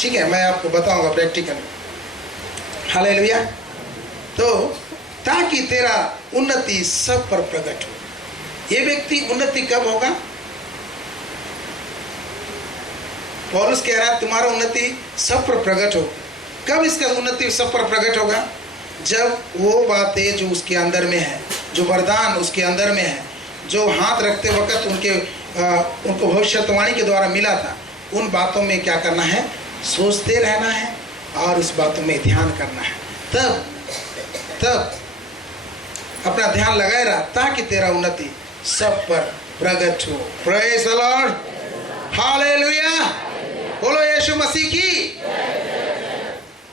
ठीक है, मैं आपको बताऊंगा प्रैक्टिकल। हालेलुया। तो ताकि तेरा उन्नति सब पर प्रकट हो। ये व्यक्ति उन्नति कब होगा? पौलुस कह रहा है तुम्हारा उन्नति सब पर प्रकट हो। कब इसका उन्नति सब पर प्रकट होगा? जब वो बातें जो उसके अंदर में है, जो वरदान उसके अंदर में है, जो हाथ रखते वक्त उनको भविष्यवाणी के द्वारा मिला था, उन बातों में क्या करना है? सोचते रहना है और उस बातों में ध्यान करना है। तब अपना ध्यान लगाए रहा ताकि तेरा उन्नति सब पर प्रकट हो। Praise the lord. हालेलुया। बोलो यीशु मसीह की।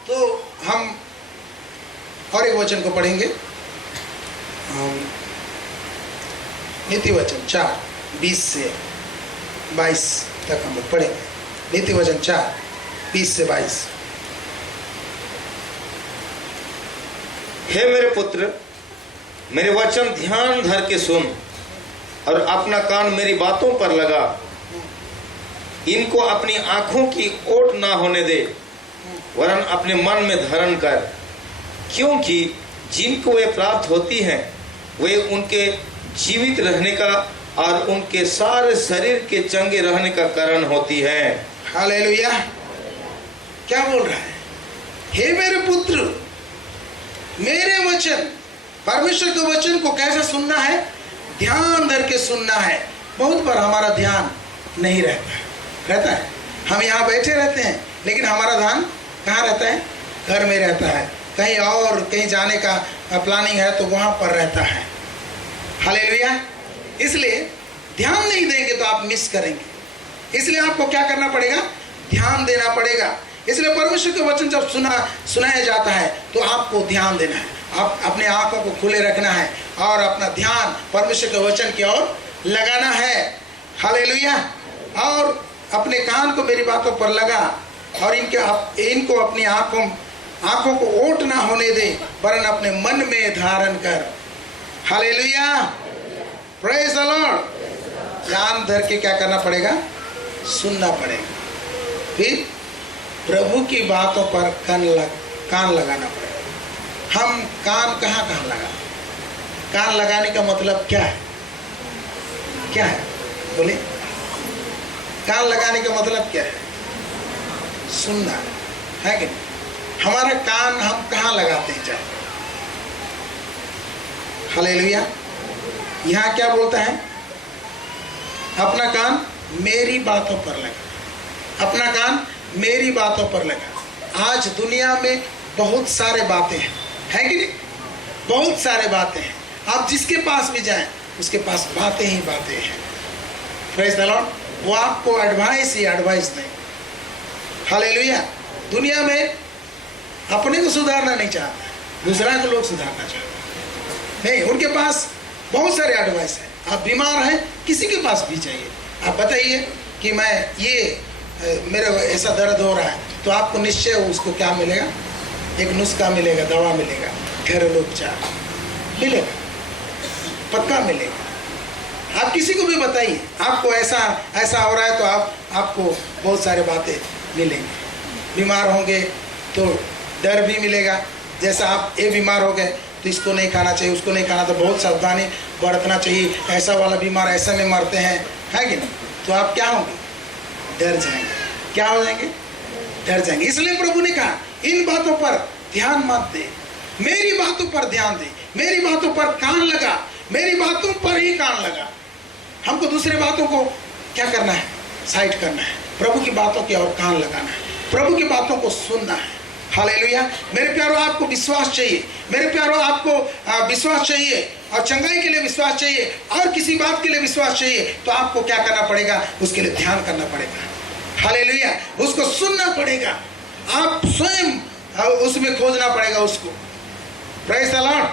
तो हम और एक वचन को पढ़ेंगे, नीति वचन 4:20 से 22 तक हम लोग पढ़ेंगे। नीति वचन 4:20 से 22। हे मेरे पुत्र, मेरे वचन ध्यान धर के सुन और अपना कान मेरी बातों पर लगा। इनको अपनी आंखों की ओट ना होने दे, वरन अपने मन में धारण कर, क्योंकि जिनको वे प्राप्त होती हैं वे उनके जीवित रहने का और उनके सारे शरीर के चंगे रहने का कारण होती है। हालेलुया। क्या बोल रहा है? हे मेरे पुत्र, मेरे वचन, परमेश्वर के वचन को कैसे सुनना है? ध्यान धर के सुनना है। बहुत बार हमारा ध्यान नहीं रहता है। हम यहाँ बैठे रहते हैं लेकिन हमारा ध्यान कहाँ रहता है? घर में रहता है। कहीं और कहीं जाने का प्लानिंग है तो वहाँ पर रहता है। हालेलुया। इसलिए ध्यान नहीं देंगे तो आप मिस करेंगे। इसलिए आपको क्या करना पड़ेगा? ध्यान देना पड़ेगा। इसलिए परमेश्वर के वचन जब सुनाया जाता है तो आपको ध्यान देना है। आप अपने आंखों को खुले रखना है और अपना ध्यान परमेश्वर के वचन की ओर लगाना है। हालेलुया। और अपने कान को मेरी बातों पर लगा और इनको अपनी आंखों को ओट ना होने दे, वरन अपने मन में धारण कर। हालेलुया। Praise the Lord. ध्यान धर के क्या करना पड़ेगा? सुनना पड़ेगा। फिर प्रभु की बातों पर कान लगाना पड़ेगा। हम कान कहाँ लगा? कान लगाने का मतलब क्या है? क्या है? बोले। कान लगाने का मतलब क्या है? सुनना है कि नहीं? हमारा कान हम कहाँ लगाते हैं? जाए। हालेलुया। यहाँ क्या बोलता है? अपना कान मेरी बातों पर लगा। अपना कान मेरी बातों पर लगा। आज दुनिया में बहुत सारे बातें हैं, है कि नहीं? बहुत सारे बातें हैं। आप जिसके पास भी जाएं उसके पास बातें ही बातें हैं। Praise the Lord. वो आपको एडवाइस ही एडवाइस दें। हालेलुया। दुनिया में अपने को सुधारना नहीं चाहता, दूसरा को लोग सुधारना चाहते नहीं। उनके पास बहुत सारे एडवाइस है। आप बीमार हैं, किसी के पास भी जाइए, आप बताइए कि मेरे ऐसा दर्द हो रहा है, तो आपको निश्चय उसको क्या मिलेगा? एक नुस्खा मिलेगा, दवा मिलेगा, घरेलू उपचार मिलेगा, पक्का मिलेगा। आप किसी को भी बताइए आपको ऐसा हो रहा है तो आपको बहुत सारे बातें मिलेंगी। बीमार होंगे तो डर भी मिलेगा। जैसा आप ये बीमार हो गए तो इसको नहीं खाना चाहिए, उसको नहीं खाना, तो बहुत सावधानी बरतना चाहिए। ऐसा वाला बीमार ऐसे में मरते हैं, है कि नहीं? तो आप क्या होंगे? डर जाएंगे। क्या हो जाएंगे? डर जाएंगे। इसलिए प्रभु ने कहा इन बातों पर ध्यान मत दे, मेरी बातों पर ध्यान दे, मेरी बातों पर कान लगा, मेरी बातों पर ही कान लगा। हमको दूसरे बातों को क्या करना है? साइड करना है। प्रभु की बातों की ओर कान लगाना है, प्रभु की बातों को सुनना है। हालेलुया। मेरे प्यारों, आपको विश्वास चाहिए। मेरे प्यारों, आपको विश्वास चाहिए और चंगाई के लिए विश्वास चाहिए और किसी बात के लिए विश्वास चाहिए, तो आपको क्या करना पड़ेगा? उसके लिए ध्यान करना पड़ेगा। हालेलुया। उसको सुनना पड़ेगा। आप स्वयं उसमें खोजना पड़ेगा उसको। Praise the lord.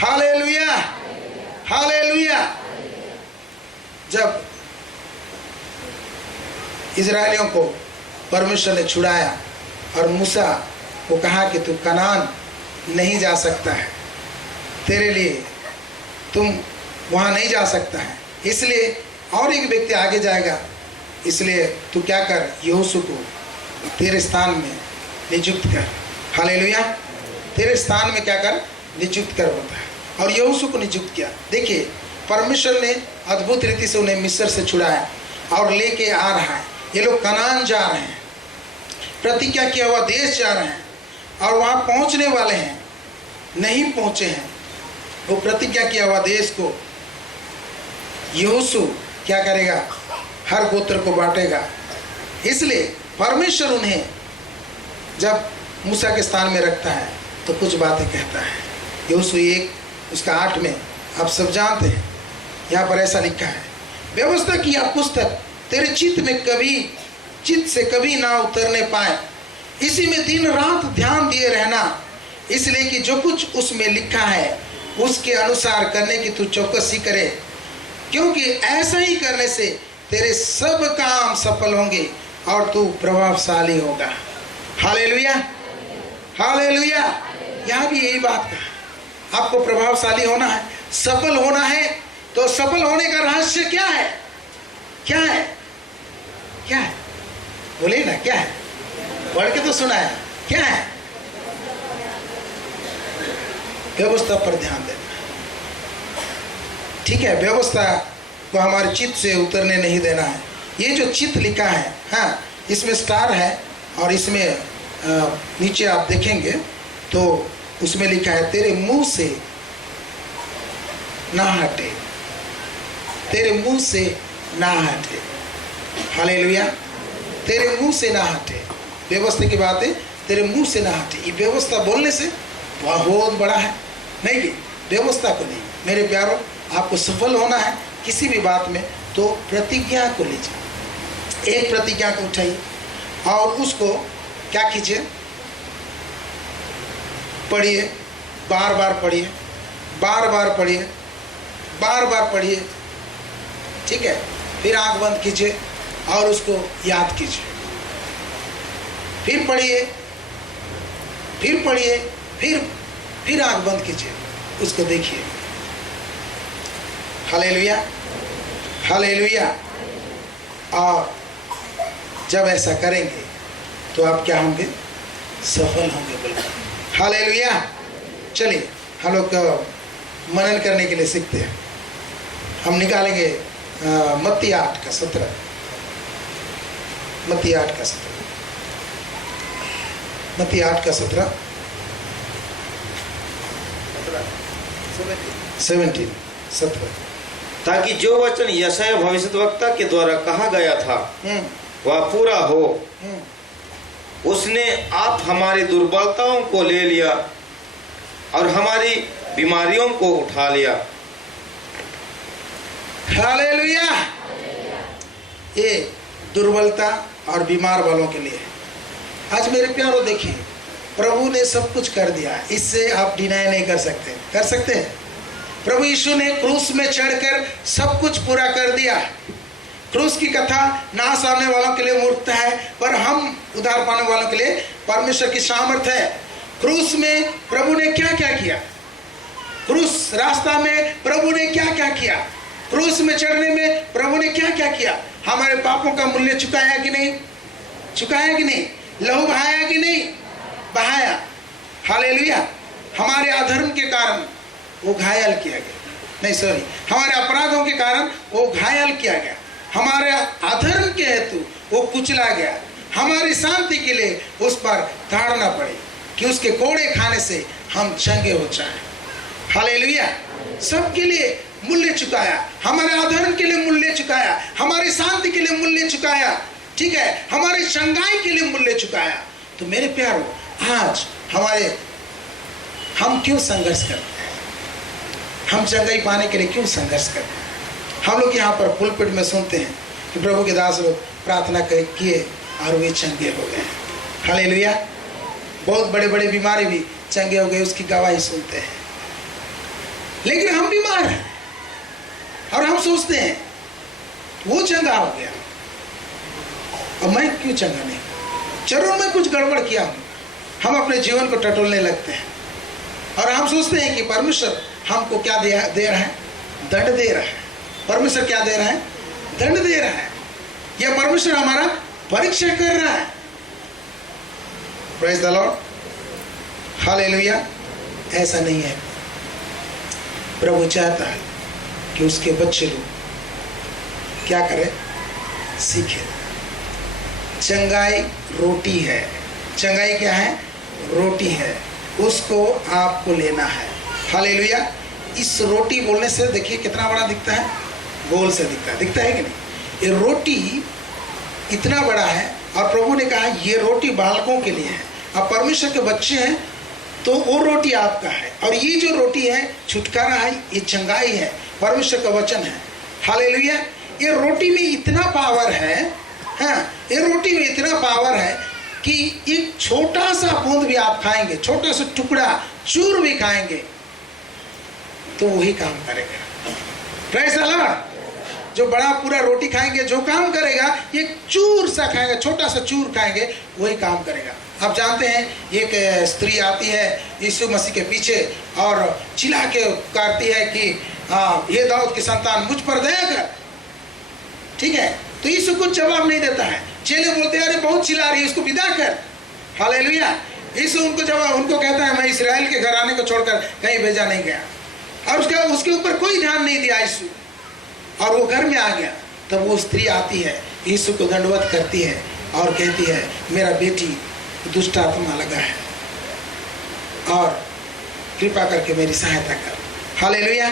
Hallelujah. Hallelujah. जब इजरायलियों को परमेश्वर ने छुड़ाया और मूसा को कहा कि तू कनान नहीं जा सकता है, तेरे लिए तुम वहाँ नहीं जा सकता है, इसलिए और एक व्यक्ति आगे जाएगा, इसलिए तू क्या कर? यहोशू को तेरे स्थान में नियुक्त कर। हालेलुया। तेरे स्थान में क्या कर? नियुक्त कर होता है। और यहोशू को नियुक्त किया। देखिए, परमेश्वर ने अद्भुत रीति से उन्हें मिस्र से छुड़ाया और लेके आ रहा है। ये लोग कनान जा रहे हैं, प्रतिज्ञा किया हुआ देश जा रहे हैं और वहाँ पहुँचने वाले हैं, नहीं पहुँचे हैं। वो प्रतिज्ञा किया हुआ देश को यहोशू क्या करेगा? हर गोत्र को बांटेगा। इसलिए परमेश्वर उन्हें जब मूसा के स्थान में रखता है तो कुछ बातें कहता है। यहोशू 1 उसका 8 में आप सब जानते हैं, यहाँ पर ऐसा लिखा है, व्यवस्था की यह पुस्तक तेरे चित्त से कभी ना उतरने पाए, इसी में दिन रात ध्यान दिए रहना, इसलिए कि जो कुछ उसमें लिखा है उसके अनुसार करने की तू चौकसी करे, क्योंकि ऐसा ही करने से तेरे सब काम सफल होंगे और तू प्रभावशाली होगा। हालेलुया। हालेलुया। यहाँ भी यही बात कहा, आपको प्रभावशाली होना है, सफल होना है। तो सफल होने का रहस्य क्या है? क्या है? क्या है? बोले ना क्या है? पढ़ के तो सुनाया, क्या है? व्यवस्था पर ध्यान देना। ठीक है, व्यवस्था को हमारे चित्त से उतरने नहीं देना है। ये जो चित्त लिखा है, हाँ, इसमें स्टार है और इसमें नीचे आप देखेंगे तो उसमें लिखा है तेरे मुंह से ना हटे, तेरे मुंह से ना हटे। हालेलुया। तेरे मुंह से ना हटे, व्यवस्था की बात है, तेरे मुंह से ना हटे। ये व्यवस्था बोलने से बहुत बड़ा है, नहीं कि व्यवस्था को नहीं। मेरे प्यारों, आपको सफल होना है किसी भी बात में तो प्रतिज्ञा को लीजिए। एक प्रतिज्ञा को उठाइए और उसको क्या कीजिए, पढ़िए, बार बार पढ़िए, बार बार पढ़िए, बार बार पढ़िए। ठीक है, फिर आंख बंद कीजिए और उसको याद कीजिए, फिर पढ़िए, फिर पढ़िए, फिर आंख बंद कीजिए, उसको देखिए। Hallelujah, hallelujah. और जब ऐसा करेंगे तो आप क्या होंगे? सफल होंगे। बिल्कुल। हालेलुया। चलिए हम लोग मनन करने के लिए सीखते हैं। हम निकालेंगे मत्ती 8 का 17, मत्ती 8 का 17, मत्ती 8 का 17, 17। ताकि जो वचन यशायाह भविष्यद्वक्ता के द्वारा कहा गया था वह पूरा हो। उसने आप हमारी दुर्बलताओं को ले लिया और हमारी बीमारियों को उठा लिया। हालेलुया। ये दुर्बलता और बीमार वालों के लिए। आज मेरे प्यारों देखिए, प्रभु ने सब कुछ कर दिया, इससे आप डिनाई नहीं कर सकते। कर सकते हैं? प्रभु यीशु ने क्रूस में चढ़कर सब कुछ पूरा कर दिया। क्रूस की कथा नाश आने वालों के लिए मूर्ख है, पर हम उद्धार पाने वालों के लिए परमेश्वर की सामर्थ है। क्रूस में प्रभु ने क्या क्या किया? क्रूस रास्ता में प्रभु ने क्या क्या किया? क्रूस में चढ़ने में प्रभु ने क्या क्या किया? हमारे पापों का मूल्य चुकाया कि नहीं? चुकाया कि नहीं? लहू बहाया कि नहीं? बहाया। हालेलुया। हमारे अधर्म के कारण वो घायल किया गया, नहीं सॉरी, हमारे अपराधों के कारण वो घायल किया गया, हमारे अधर्म के हेतु वो कुचला गया। हमारी शांति के लिए उस पर ताड़ना पड़ी कि उसके कोड़े खाने से हम चंगे हो जाएं। हालेलुया। सबके लिए मूल्य चुकाया, हमारे अधर्म के लिए मूल्य चुकाया, हमारी शांति के लिए मूल्य चुकाया। ठीक है, हमारी चंगाई के लिए मूल्य चुकाया। तो मेरे प्यारों, आज हम क्यों संघर्ष करते हैं? हम चंगाई पाने के लिए क्यों संघर्ष करते हैं? हम लोग यहाँ पर पुलपिट में सुनते हैं कि प्रभु के दास लोग प्रार्थना किए और वे चंगे हो गए। हालेलुया। बहुत बड़े बड़े बीमारी भी चंगे हो गए, उसकी गवाही सुनते हैं। लेकिन हम बीमार हैं और हम सोचते हैं वो चंगा हो गया और मैं क्यों चंगा नहीं? जरूर मैं कुछ गड़बड़ किया हूँ। हम अपने जीवन को टटोलने लगते हैं और हम सोचते हैं कि परमेश्वर हमको क्या दे रहा है? दंड दे रहा है। परमेश्वर क्या दे रहा है? दंड दे रहा है। या परमेश्वर हमारा परीक्षा कर रहा है। Praise the lord. हालेलुया। ऐसा नहीं है। प्रभु चाहता है कि उसके बच्चे लोग क्या करें? सीखें। चंगाई रोटी है। चंगाई क्या है? रोटी है। उसको आपको लेना है। हालेलुया। इस रोटी बोलने से देखिए कितना बड़ा दिखता है, गोल से दिखता है, दिखता है कि नहीं? ये रोटी इतना बड़ा है और प्रभु ने कहा ये रोटी बालकों के लिए है। आप परमेश्वर के बच्चे हैं तो वो रोटी आपका है। और ये जो रोटी है छुटकारा है, ये चंगाई है, परमेश्वर का वचन है। हालेलुया। ये रोटी में इतना पावर है, हाँ, ये रोटी में इतना पावर है कि एक छोटा सा बूंद भी आप खाएंगे, छोटा सा टुकड़ा चूर भी खाएंगे तो वही काम करेगा। Praise the Lord. जो बड़ा पूरा रोटी खाएंगे, जो काम करेगा, ये चूर सा खाएंगे, छोटा सा चूर खाएंगे, वही काम करेगा। आप जानते हैं एक स्त्री आती है यीशु मसीह के पीछे और चिल्ला के पुकारती है कि ये दाऊद की संतान मुझ पर दया कर। ठीक है, तो यीशु कुछ जवाब नहीं देता है। चेले बोलते हैं अरे बहुत चिल्ला रही है, उसको विदा कर। हालेलुया। यीशु उनको कहता है मैं इस्राएल के घराने को छोड़कर कहीं भेजा नहीं गया। और उसके ऊपर कोई ध्यान नहीं दिया यीशु, और वो घर में आ गया। तब वो स्त्री आती है, यीशु को दंडवत करती है और कहती है मेरा बेटी दुष्ट आत्मा लगा है और कृपा करके मेरी सहायता कर। हालेलुया।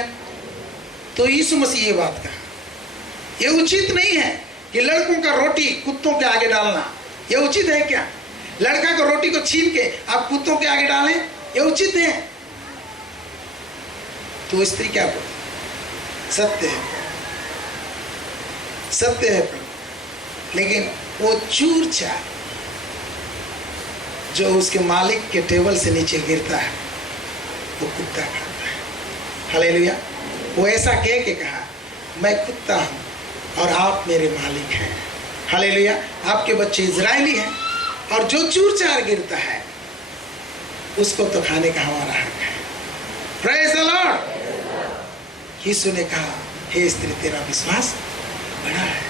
तो यीशु मसीह ये बात कहा। ये उचित नहीं है कि लड़कों का रोटी कुत्तों के आगे डालना। ये उचित है क्या? लड़का को रोटी को छीन के आप कुत्तों के आगे डालें, ये उचित है? तो स्त्री क्या बोली? सत्य है, सत्य है प्रभु। लेकिन वो चूर चार जो उसके मालिक के टेबल से नीचे गिरता है वो कुत्ता खाता है। हालेलुया। वो ऐसा कह के कहा मैं कुत्ता हूं और आप मेरे मालिक हैं। हालेलुया। आपके बच्चे इजरायली हैं और जो चूर चार गिरता है उसको तो खाने का हमारा हक है। Praise the Lord. यीशु ने कहा हे स्त्री तेरा विश्वास बड़ा है।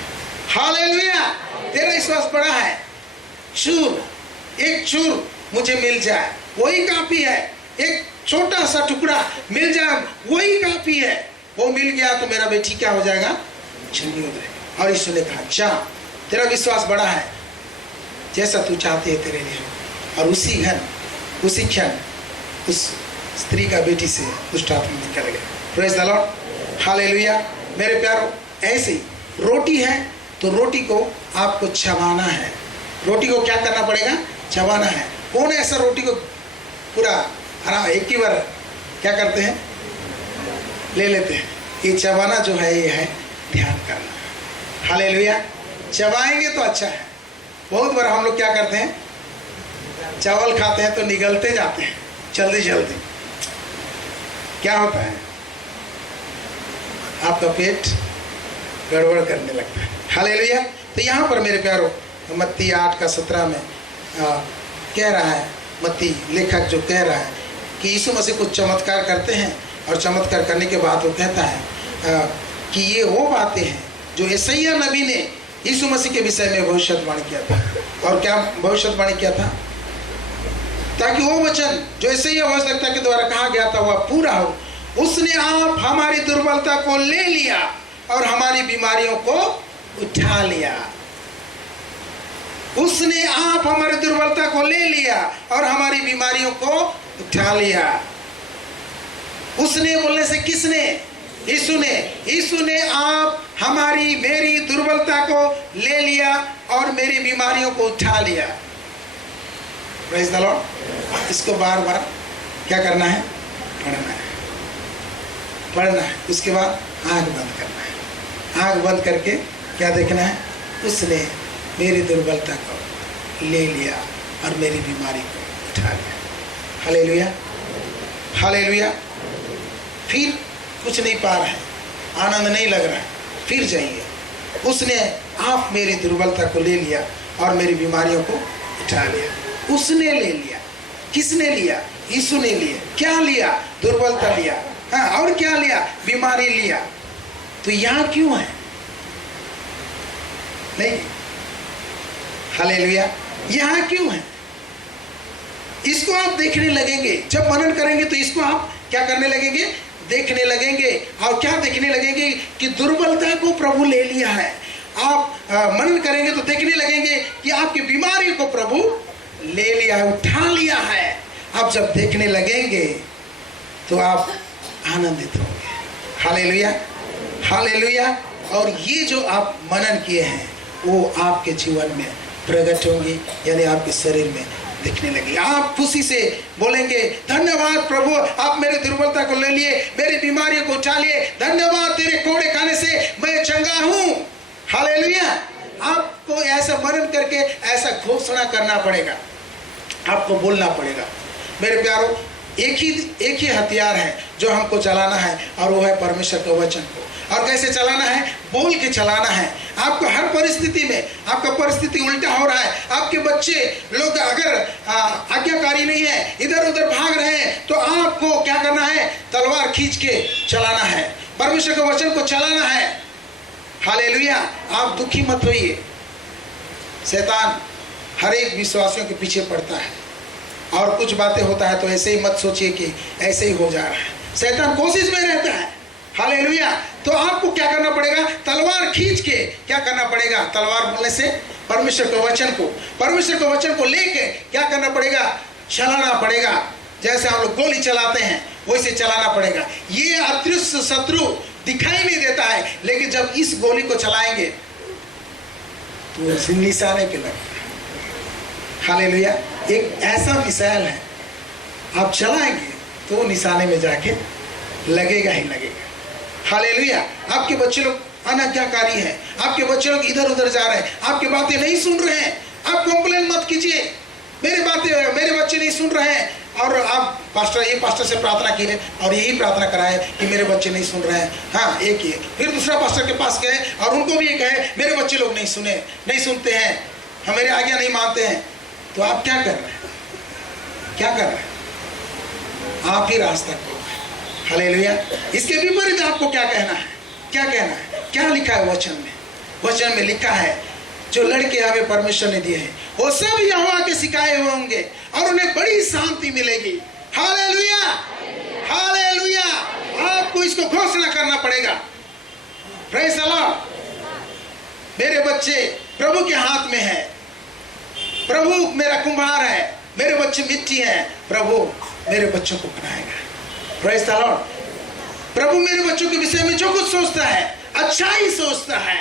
हालेलुया। तेरा विश्वास बड़ा है। चूर, एक चूर मुझे मिल जाए वही काफी है। एक छोटा सा टुकड़ा मिल जाए वही काफी है। वो मिल गया तो मेरा बेटी क्या हो जाएगा? चंगी हो जाएगा। और यीशु ने कहा जा तेरा विश्वास बड़ा है, जैसा तू चाहती है तेरे लिए। और उसी क्षण उस स्त्री का बेटी से दुष्ट आत्मा निकल गया। Praise the lord. हालेलुया। मेरे प्यारों, ऐसे ही रोटी है तो रोटी को आपको चबाना है। रोटी को क्या करना पड़ेगा? चबाना है। कौन ऐसा रोटी को पूरा आराम एक ही बार क्या करते हैं? ले लेते हैं। ये चबाना जो है ये है ध्यान करना। हालेलुया। चबाएंगे तो अच्छा है। बहुत बार हम लोग क्या करते हैं? चावल खाते हैं तो निगलते जाते हैं जल्दी जल्दी। क्या होता है? आपका पेट गड़बड़ करने लगता है। हालेलुया। तो यहाँ पर मेरे प्यारों मत्ती 8:17 में कह रहा है, मत्ती लेखक जो कह रहा है कि यीशु मसीह कुछ चमत्कार करते हैं और चमत्कार करने के बाद वो कहता है कि ये वो बातें हैं जो यशायाह नबी ने यीशु मसीह के विषय में भविष्यवाणी किया था। और क्या भविष्यवाणी किया था? ताकि वो वचन जो यशायाह भविष्यवक्ता के द्वारा कहा गया था वह पूरा हो। उसने आप हमारी दुर्बलता को ले लिया और हमारी बीमारियों को उठा लिया। उसने आप हमारी दुर्बलता को ले लिया और हमारी बीमारियों को उठा लिया। उसने बोलने से किसने? यीशु ने। यीशु ने आप हमारी मेरी दुर्बलता को ले लिया और मेरी बीमारियों को उठा लिया। Praise the Lord. इसको बार बार क्या करना है? पढ़ना है, पढ़ना है। उसके बाद आँख बंद करना है। आँख बंद करके क्या देखना है? उसने मेरी दुर्बलता को ले लिया और मेरी बीमारी को उठा लिया। हालेलुया। हालेलुया। फिर कुछ नहीं पा रहा है, आनंद नहीं लग रहा है, फिर जाइए। उसने आप मेरी दुर्बलता को ले लिया और मेरी बीमारियों को उठा लिया। उसने ले लिया। किसने लिया? यीशु ने लिया। क्या लिया? दुर्बलता लिया। हाँ, और क्या लिया? बीमारी लिया। तो यहाँ क्यों है? नहीं। हालेलुया। यहाँ क्यों है? इसको आप देखने लगेंगे। जब मनन करेंगे तो इसको आप क्या करने लगेंगे? देखने लगेंगे। और क्या देखने लगेंगे? कि दुर्बलता को प्रभु ले लिया है। आप मनन करेंगे तो देखने लगेंगे कि आपकी बीमारी को प्रभु ले लिया है, उठा लिया है। आप जब देखने लगेंगे तो आप आनंदित होंगे। हालेलुया। हालेलुया। और ये जो आप मनन किए हैं वो आपके जीवन में प्रकट होंगी, यानी आपके शरीर में दिखने लगी। आप खुशी से बोलेंगे धन्यवाद प्रभु, आप मेरी दुर्बलता को ले लिए, मेरी बीमारियों को उठा लिए। धन्यवाद, तेरे कोड़े खाने से मैं चंगा हूं। हालेलुया। आपको ऐसा मनन करके ऐसा घोषणा करना पड़ेगा, आपको बोलना पड़ेगा। मेरे प्यारों, एक ही हथियार है जो हमको चलाना है और वो है परमेश्वर के वचन को। और कैसे चलाना है? बोल के चलाना है। आपको हर परिस्थिति में, आपका परिस्थिति उल्टा हो रहा है, आपके बच्चे लोग अगर आज्ञाकारी नहीं है, इधर उधर भाग रहे हैं, तो आपको क्या करना है? तलवार खींच के चलाना है, परमेश्वर के वचन को चलाना है। हालेलुया। आप दुखी मत होइए। शैतान हर एक विश्वासियों के पीछे पड़ता है, और कुछ बातें होता है तो ऐसे ही मत सोचिए कि ऐसे ही हो जा रहा है। शैतान कोशिश में रहता है। हालेलुया। तो आपको क्या करना पड़ेगा? तलवार खींच के क्या करना पड़ेगा? तलवार बोलने से परमेश्वर के वचन को लेके क्या करना पड़ेगा? चलाना पड़ेगा। जैसे हम लोग गोली चलाते हैं वैसे चलाना पड़ेगा। ये अदृश्य शत्रु दिखाई नहीं देता है, लेकिन जब इस गोली को चलाएंगे तो निशाने पे लगेगा। हालेलुया। एक ऐसा मिसाइल है, आप चलाएंगे तो निशाने में जाके लगेगा ही लगेगा। हालेलुया। आपके बच्चे लोग अनाज्ञाकारी हैं, आपके बच्चे लोग इधर उधर जा रहे हैं, आपकी बातें नहीं सुन रहे हैं, आप कंप्लेन मत कीजिए, मेरे बच्चे नहीं सुन रहे हैं। और आप पास्टर से प्रार्थना कीजिए और यही प्रार्थना कराए कि मेरे बच्चे नहीं सुन रहे हैं। हाँ, एक ही। फिर दूसरा पास्टर के पास गए और उनको भी ये कहे मेरे बच्चे लोग नहीं सुनते हैं, हम मेरे आज्ञा नहीं मानते हैं। तो आप क्या कर रहे हैं? आप ही रास्ता खोल। हालेलुया। इसके विपरीत आपको क्या कहना है? क्या लिखा है वचन में लिखा है, जो लड़के हमें परमेश्वर ने दिए हैं वो सब यहोवा के सिखाए हुए होंगे और उन्हें बड़ी शांति मिलेगी। हालेलुया। हालेलुया। आपको इसको घोषणा करना पड़ेगा। Praise the Lord. मेरे बच्चे प्रभु के हाथ में है, प्रभु मेरा कुम्हार है, मेरे बच्चे मिट्टी हैं, प्रभु मेरे बच्चों को बनाएगा। Praise the Lord. प्रभु मेरे बच्चों के विषय में जो कुछ सोचता है अच्छा ही सोचता है।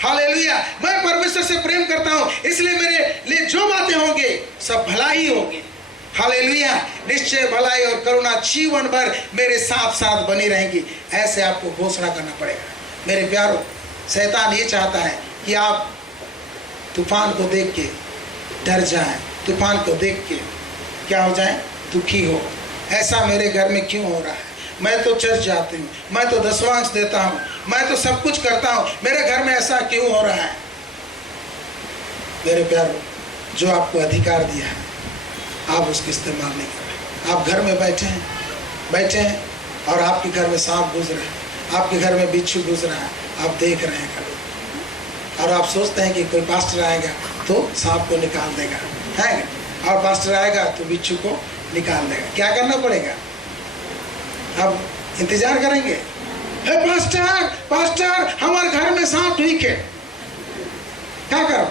हालेलुया। मैं परमेश्वर से प्रेम करता हूं, इसलिए मेरे लिए जो बातें होंगी सब भलाई होगी। हालेलुया। निश्चय भलाई और करुणा जीवन भर मेरे साथ साथ बनी रहेंगी। ऐसे आपको घोषणा करना पड़ेगा। मेरे प्यारों, शैतान ये चाहता है कि आप तूफान को देख के डर जाएं, तूफान को देख के क्या हो जाए? दुखी हो। ऐसा मेरे घर में क्यों हो रहा है? मैं तो चर्च जाती हूँ, मैं तो दशवांश देता हूँ, मैं तो सब कुछ करता हूँ, मेरे घर में ऐसा क्यों हो रहा है? मेरे प्यारों, जो आपको अधिकार दिया है आप उसका इस्तेमाल नहीं कर रहे। आप घर में बैठे हैं और आपके घर में सांप घुस रहा है, आपके घर में बिच्छू घुस रहा है, आप देख रहे हैं कभी, और आप सोचते हैं कि कोई पास्टर आएगा तो सांप को निकाल देगा, है, और पास्टर आएगा तो बिच्छू को निकाल देगा। क्या करना पड़ेगा? अब इंतजार करेंगे, हे पास्टर हमारे घर में सांप ठीक है, क्या करो?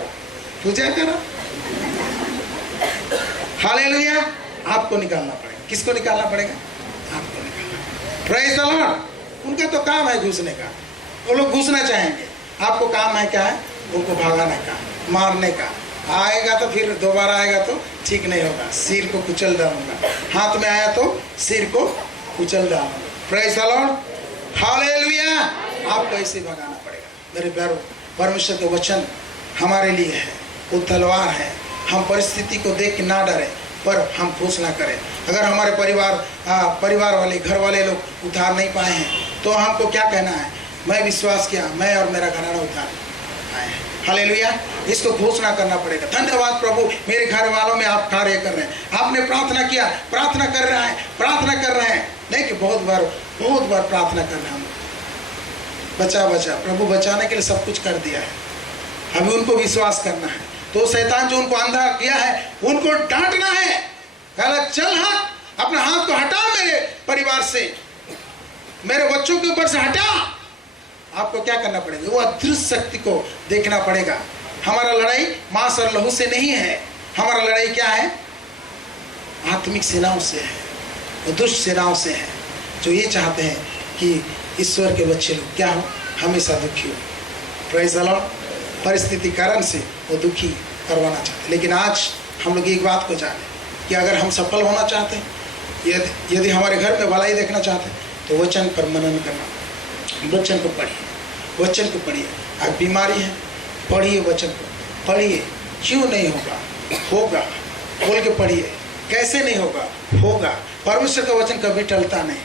पूजा करो। हालेलुया। आपको निकालना पड़ेगा। किसको निकालना पड़ेगा? आपको निकालना। Praise the Lord. उनका तो काम है घुसने का, वो लोग घुसना चाहेंगे। आपको काम है क्या है? उनको भगाने का, मारने का। आएगा तो फिर दोबारा आएगा तो ठीक नहीं होगा, सिर को कुचल डालूंगा। हाथ में आया तो सिर को कुचल डालूंगा। Praise the lord. हालेलुया। आपको ऐसे भगाना पड़ेगा। मेरे प्यारों, परमेश्वर के वचन हमारे लिए है, वो तलवार है। हम परिस्थिति को देख के ना डरें, पर हम घोषणा करें। अगर हमारे परिवार वाले, घर वाले लोग उधार नहीं पाए हैं तो हमको क्या कहना है? मैं विश्वास किया, मैं और मेरा घराना उधार आए हैं। हालेलुया। इसको घोषणा करना पड़ेगा। धन्यवाद प्रभु, मेरे घर वालों में आप कार्य कर रहे हैं। आपने प्रार्थना किया, प्रार्थना कर रहे हैं। नहीं कि बहुत बार प्रार्थना कर रहे हैं। बचा प्रभु बचाने के लिए सब कुछ कर दिया है, हमें उनको विश्वास करना है। तो शैतान जो उनको अंधा किया है उनको डांटना है। कहला चल हाथ, अपना हाथ को हटा मेरे परिवार से, मेरे बच्चों के ऊपर से हटा। आपको क्या करना पड़ेगा? वो अदृश्य शक्ति को देखना पड़ेगा। हमारा लड़ाई मांस और लहू से नहीं है, हमारा लड़ाई क्या है? आत्मिक सेनाओं से है, वो दुष्ट सेनाओं से है, जो ये चाहते हैं कि ईश्वर के बच्चे लोग क्या हो? हमेशा दुखी हो। Praise the Lord. परिस्थिति कारण से वो दुखी करवाना चाहते हैं। लेकिन आज हम लोग एक बात को जाने कि अगर हम सफल होना चाहते हैं, यदि हमारे घर में भलाई देखना चाहते हैं, तो वचन पर मनन करना। वचन को पढ़िए। अब बीमारी है, पढ़िए वचन को, पढ़िए। क्यों नहीं होगा? बोल के पढ़िए। कैसे नहीं होगा? परमेश्वर का वचन कभी टलता नहीं।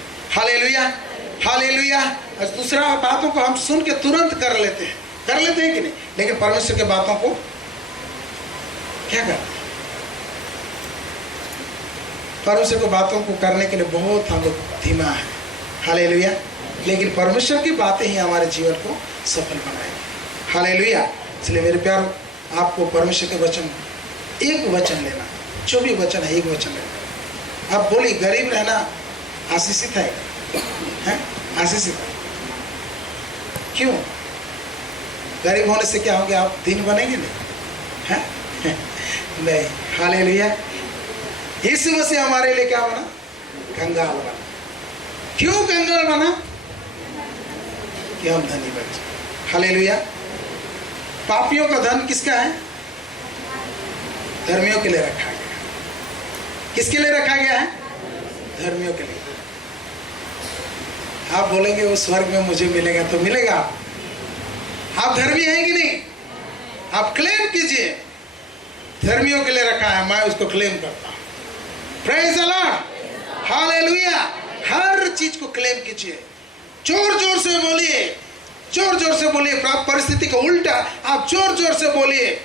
हालेलुया। और दूसरा, बातों को हम सुन के तुरंत कर लेते हैं कि नहीं? लेकिन परमेश्वर के बातों को क्या करते हैं? परमेश्वर की बातों को करने के लिए बहुत हम लोग धीमा है। हालेलुया। लेकिन परमेश्वर की बातें ही हमारे जीवन को सफल बनाएंगे। हालेलुया। इसलिए मेरे प्यारो, आपको परमेश्वर के वचन, एक वचन लेना, जो भी वचन है एक वचन लेना। आप बोली गरीब रहना आशीषित है, आशीषित है। क्यों? गरीब होने से क्या होंगे? आप दिन बनेंगे नहीं, है? नहीं। हालेलुया। यीशु मसीह हमारे लिए क्या बना? कंगाल बना। क्यों कंगाल बना? कि हम धनी बन जाए। हालेलुया। पापियों का धन किसका है? धर्मियों के लिए रखा गया। किसके लिए रखा गया है? धर्मियों के लिए। आप बोलेंगे वो स्वर्ग में मुझे मिलेगा, तो मिलेगा। आप धर्मी हैं कि नहीं? आप क्लेम कीजिए, धर्मियों के लिए रखा है, मैं उसको क्लेम करता हूं। Praise the lord. हालेलुया। हर चीज को क्लेम कीजिए, जोर जोर से बोलिए, जोर जोर से बोलिए। परिस्थिति का उल्टा आप जोर जोर से बोलिए।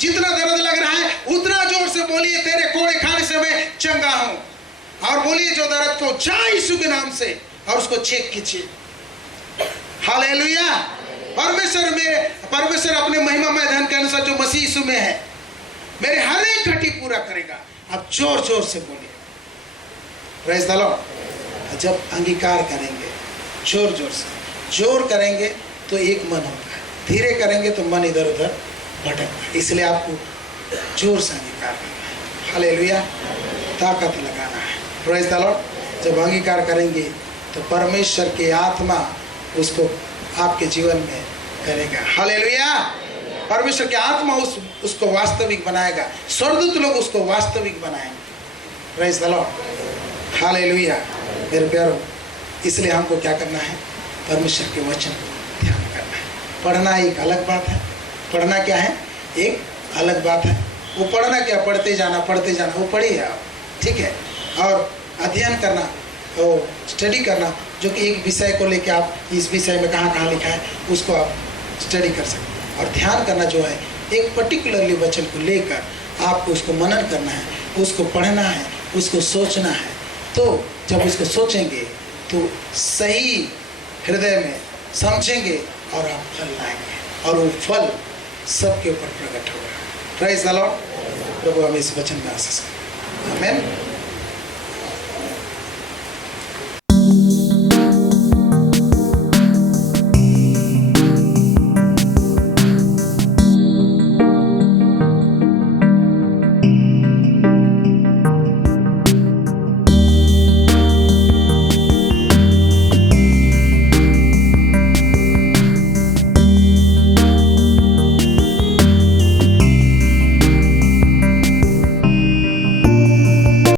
जितना दर्द लग रहा है उतना जोर से बोलिए, तेरे कोड़े खाने से मैं चंगा हूं। और बोलिए जो दर्द को, जा यीशु के नाम से, और उसको चेक कीजिए। हालेलुया। परमेश्वर अपने महिमामय धन के अनुसार जो मसीह यीशु में है, मेरे हर एक घटी पूरा करेगा। आप जोर जोर से बोलिए। Praise the Lord. जब अंगीकार करेंगे जोर जोर से, जोर करेंगे तो एक मन होता है, धीरे करेंगे तो मन इधर उधर भटकता है। इसलिए आपको जोर से अंगीकार करना है। हालेलुया। ताकत लगाना है। Praise the Lord. जब अंगीकार करेंगे तो परमेश्वर की आत्मा उसको आपके जीवन में करेगा। हालेलुया। परमेश्वर की आत्मा उसको वास्तविक बनाएगा। स्वर्गदूत लोग उसको वास्तविक बनाएंगे। Praise the lord. हालेलुया। मेरे प्यारो, इसलिए हमको क्या करना है? परमेश्वर के वचन को ध्यान करना है। पढ़ना एक अलग बात है। पढ़ना क्या है? एक अलग बात है। वो पढ़ना क्या, पढ़ते जाना, वो पढ़िए आप, ठीक है। और अध्ययन करना, वो स्टडी करना, जो कि एक विषय को लेकर आप इस विषय में कहाँ कहाँ लिखा है उसको आप स्टडी कर सकते हैं। और ध्यान करना जो है, एक पर्टिकुलरली वचन को लेकर आपको उसको मनन करना है, उसको पढ़ना है, उसको सोचना है। तो जब उसको सोचेंगे तो सही हृदय में समझेंगे और आप फल लाएंगे, और वो फल सबके ऊपर प्रकट होगा। Praise the Lord. प्रभु हमें इस वचन में आशीष करें। आमीन।